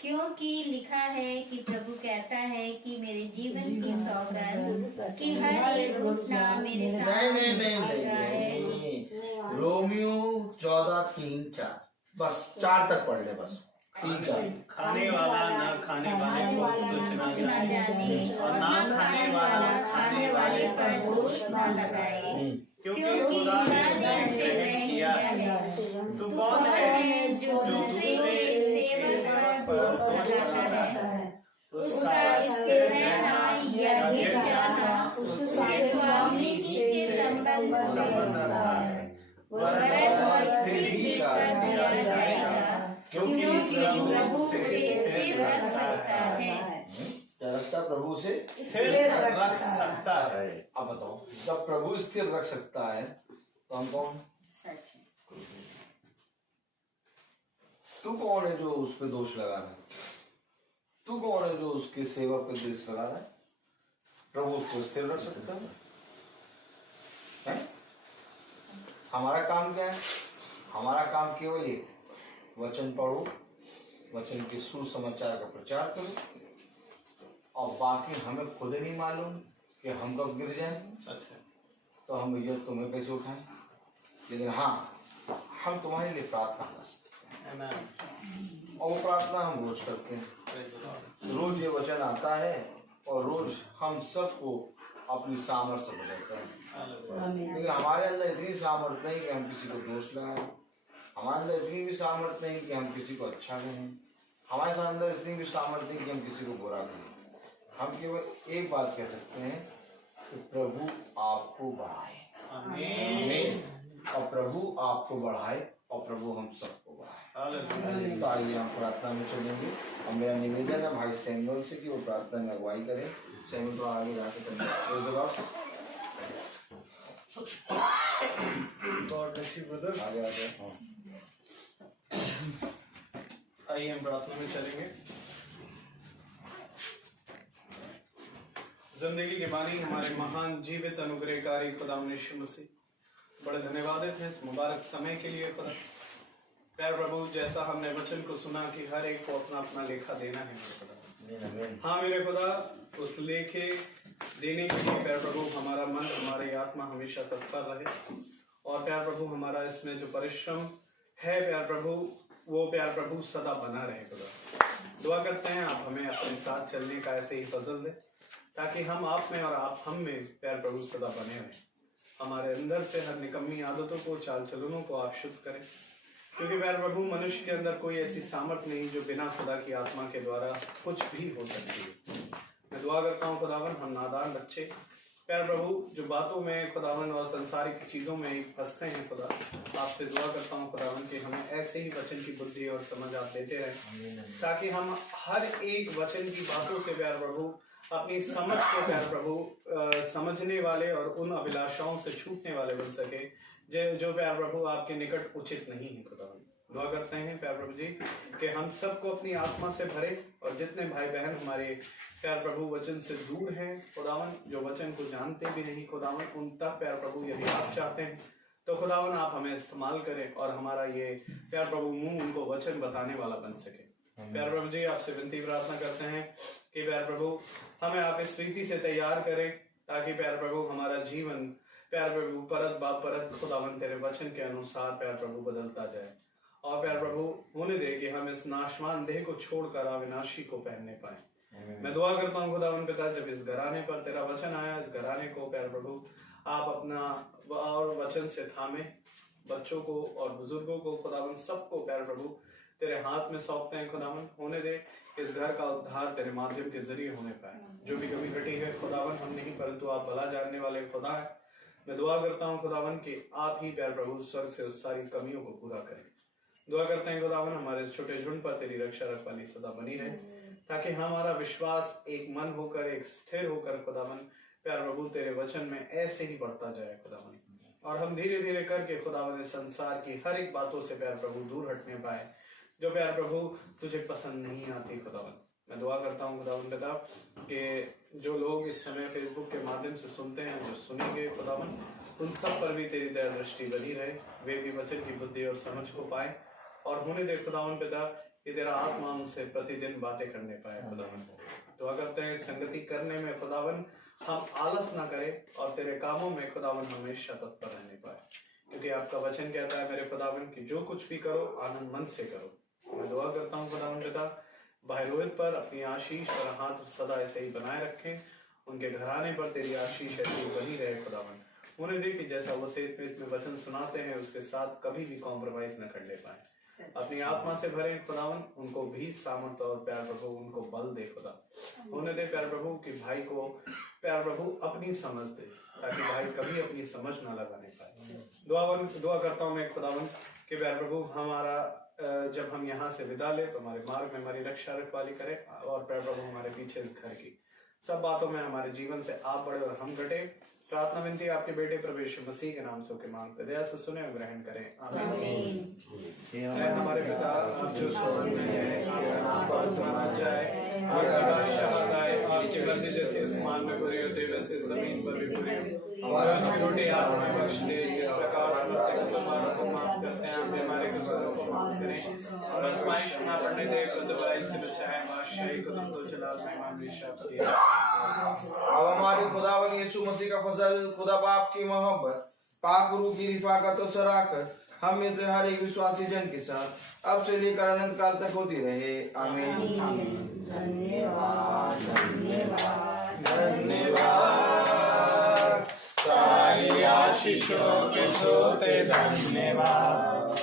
क्योंकि लिखा है कि प्रभु कहता है कि मेरे जीवन की सौगंध कि हर एक घुटना मेरे सामने झुकेगा है। रोमियो 14:3-4 बस 4 तक पढ़ ले, बस 3-4। खाने वाला ना खाने वाले को कुछ ना जाने और ना खाने वाला खाने वाले पर दोष ना लगाए, क्योंकि खुदा ने इसे ग्रहण किया है। तू तू कौन है जो दूसरे के सेवक पर दोष लगाता है? उसका स्थिर रहना या गिर जाना उसके स्वामी के संबंध से होता है, वरन वह स्थिर भी कर दिया जाएगा, क्योंकि प्रभु से स्थिर रख सकता है। क्या रखता प्रभु से? स्थिर रख सकता है। अब बताओ, जब प्रभु स्थिर रख सकता है तो हम कौन? सच है। तू कौन है जो उस पे दोष लगा रहा है? तू कौन है जो उसके सेवक पे दोष लगा रहा है? प्रभु उसको स्थिर रख सकता है? हमारा काम क्या है? हमारा काम केवल एक, वचन पढ़ो, वचन के सुसमाचार का प्रचार करो, और बाकी हमें खुद नहीं मालूम कि हम कब गिर जाएं, तो हम भैया तुम्हें कैसे उठाएं। लेकिन हाँ, हम तुम्हारे लिए प्रार्थना कर सकते हैं, और वो प्रार्थना हम रोज करते हैं। रोज ये वचन आता है और रोज हम सबको अपनी सामर्थ्य बदलते हैं। लेकिन हमारे अंदर इतनी सामर्थ्य नहीं कि हम किसी को दोष लगाएं, हमारे अंदर इतनी भी सामर्थ्य नहीं कि हम किसी को अच्छा कहें, हमारे अंदर इतनी भी सामर्थ्य नहीं कि हम किसी को बुरा कहें। हम केवल एक बात कह सकते हैं कि प्रभु आपको बढ़ाए, आमीन, और प्रभु आपको बढ़ाए और प्रभु हम सबको बढ़ाए। तो आइए हम प्रार्थना में चलेंगे, और मेरा निवेदन है भाई सैमुअल से कि वो प्रार्थना में अगुवाई करें। सैमुअल तो आगे जाके करेंगे। आगे आगे आइए हम प्रार्थना में चलेंगे। जिंदगी के बानी हमारे महान जीवित अनुग्रहकारी खुदा यीशु मसीह, बड़े धन्यवादित हैं इस मुबारक समय के लिए खुदा। प्यार प्रभु, जैसा हमने वचन को सुना कि हर एक को अपना अपना लेखा देना है मेरे खुदा। हाँ मेरे खुदा, उस लेखे देने के लिए प्यार प्रभु हमारा मन, हमारी आत्मा हमेशा तत्पर रहे, और प्यार प्रभु हमारा इसमें जो परिश्रम है प्यार प्रभु, वो प्यार प्रभु सदा बना रहे खुदा। दुआ करते हैं आप हमें अपने साथ चलने का ऐसे ही फजल दे, ताकि हम आप में और आप हम में प्यार प्रभु सदा बने रहें। हमारे अंदर से हर निकम्मी आदतों को, चाल चलनों को आप शुद्ध करें, क्योंकि प्यार प्रभु मनुष्य के अंदर कोई ऐसी सामर्थ्य नहीं जो बिना खुदा की आत्मा के द्वारा कुछ भी हो सकती है। मैं दुआ करता हूँ खुदावन, हम नादान बच्चे प्यार प्रभु जो बातों में खुदावन और संसारिक चीज़ों में फंसते हैं खुदा, आपसे दुआ करता हूँ खुदावन कि हमें ऐसे ही वचन की बुद्धि और समझ आप देते रहें, ताकि हम हर एक वचन की बातों से प्यार प्रभु अपनी समझ को प्यार प्रभु समझने वाले और उन अभिलाषाओं से छूटने वाले बन सके जो प्यार प्रभु आपके निकट उचित नहीं है खुदा। दुआ करते हैं प्यार प्रभु जी कि हम सबको अपनी आत्मा से भरे, और जितने भाई बहन हमारे प्यार प्रभु वचन से दूर हैं खुदावन, जो वचन को जानते भी नहीं खुदावन, उन तक प्यार प्रभु यदि आप चाहते हैं तो खुदावन आप हमें इस्तेमाल करें, और हमारा ये प्यार प्रभु मुंह उनको वचन बताने वाला बन सके। प्यार प्रभु जी आपसे विनती प्रार्थना करते हैं कि प्यार प्रभु हमें आप इस रीति से तैयार करें, ताकि प्यार प्रभु हमारा जीवन प्यार प्रभु परत बा परत खुदावन तेरे वचन के अनुसार प्यार प्रभु बदलता जाए, और प्यार प्रभु होने दे कि हम इस नाशवान देह को छोड़कर अविनाशी को पहनने पाए। मैं दुआ करता हूँ खुदावन पिता, जब इस घराने पर तेरा वचन आया, इस घराने को प्यारे प्रभु आप अपना और वचन से थामे, बच्चों को और बुजुर्गों को खुदावन सबको प्यारे प्रभु तेरे हाथ में सौंपते हैं। खुदावन होने दे इस घर का उद्धार तेरे माध्यम के जरिए होने पाए। जो भी कमी घटी है खुदावन हम नहीं, परंतु आप भला जानने वाले खुदा है। मैं दुआ करता हूँ खुदावन कि आप ही प्यारे प्रभु स्वर्ग से उस सारी कमियों को पूरा करें। दुआ करते हैं खुदावन हमारे छोटे झुंड पर तेरी रक्षा रखवाली सदा बनी रहे, ताकि हमारा विश्वास एक मन होकर, एक स्थिर होकर खुदावन प्यारे प्रभु तेरे वचन में ऐसे ही बढ़ता जाए खुदावन, और हम धीरे धीरे करके खुदावन इस संसार की हर एक बातों से प्यारे प्रभु दूर हटने पाए जो प्यारे प्रभु तुझे पसंद नहीं आती खुदावन। मैं दुआ करता हूँ खुदावन पिता कि जो लोग इस समय फेसबुक के माध्यम से सुनते हैं, जो सुनेंगे खुदावन, उन सब पर भी तेरी दया दृष्टि बनी रहे, वे भी वचन की बुद्धि और समझ को पाए, और होने दे खुदावन पिता कि तेरा आत्मा उनसे प्रतिदिन बातें करने पाए खुदावन। दुआ करते हैं संगति करने में खुदावन हम आलस ना करें, और तेरे कामों में खुदावन हमेशा तत्पर रहने पाए, क्योंकि आपका वचन कहता है मेरे खुदावन कि जो कुछ भी करो आनंद मन से करो। मैं दुआ करता हूँ खुदावन पिता भाई रोहित पर अपनी आशीष और हाथ सदा ऐसे ही बनाए रखें, उनके घराने पर तेरी आशीष ऐसे ही बनी रहे खुदावन। उन्हें दे कि जैसा वो सेत में वचन सुनाते हैं उसके साथ कभी भी कॉम्प्रोमाइज न कर ले पाए। अपनी आत्मा से भरे खुदावन, उनको भी सामर्थ और प्यार प्रभु उनको बल दे खुदा। उन्हें दे प्यार प्रभु कि भाई को प्यार प्रभु अपनी समझ दे, ताकि भाई कभी अपनी समझ ना लगाने पाए। दुआ करता हूँ मैं खुदावन कि प्यार प्रभु हमारा जब हम यहाँ से विदा ले तो हमारे मार्ग में हमारी रक्षा रखवाली करे, और प्यार प्रभु हमारे पीछे इस घर की सब बातों में हमारे जीवन से आप बढ़े और हम घटे। प्रार्थना विनती आपके बेटे प्रभु यीशु मसीह के नाम से के मांगते, दया से सुने और ग्रहण करें, आमीन। हमारे पिता आप जो स्वर्ग में हैं, आपका नाम पवित्र जाए, आपका राज्य आए, आपकी मर्जी जैसे आसमान में पूरी होती है वैसे जमीन पर भी पूरी हो। हमारा रोजी रोटी आज हमें बख्श दे, जिस प्रकार हमसे कसूरवारों को माफ करते हैं, हमसे हमारे कसूरों को माफ करें, और आजमाइश में न पड़ने दे, खुद बुराई से बचाएं, बादशाही को तो चला अब हमारे खुदावन यीशु मसीह का फजल, खुदा बाप की मोहब्बत, पाक गुरु की रिफाकत और शराकत हम में से हर एक विश्वासी जन के साथ अब से लेकर अनंत काल तक होती रहे, आमीन। धन्यवाद धन्यवाद धन्यवाद, सारी आशीषों के स्रोत धन्यवाद।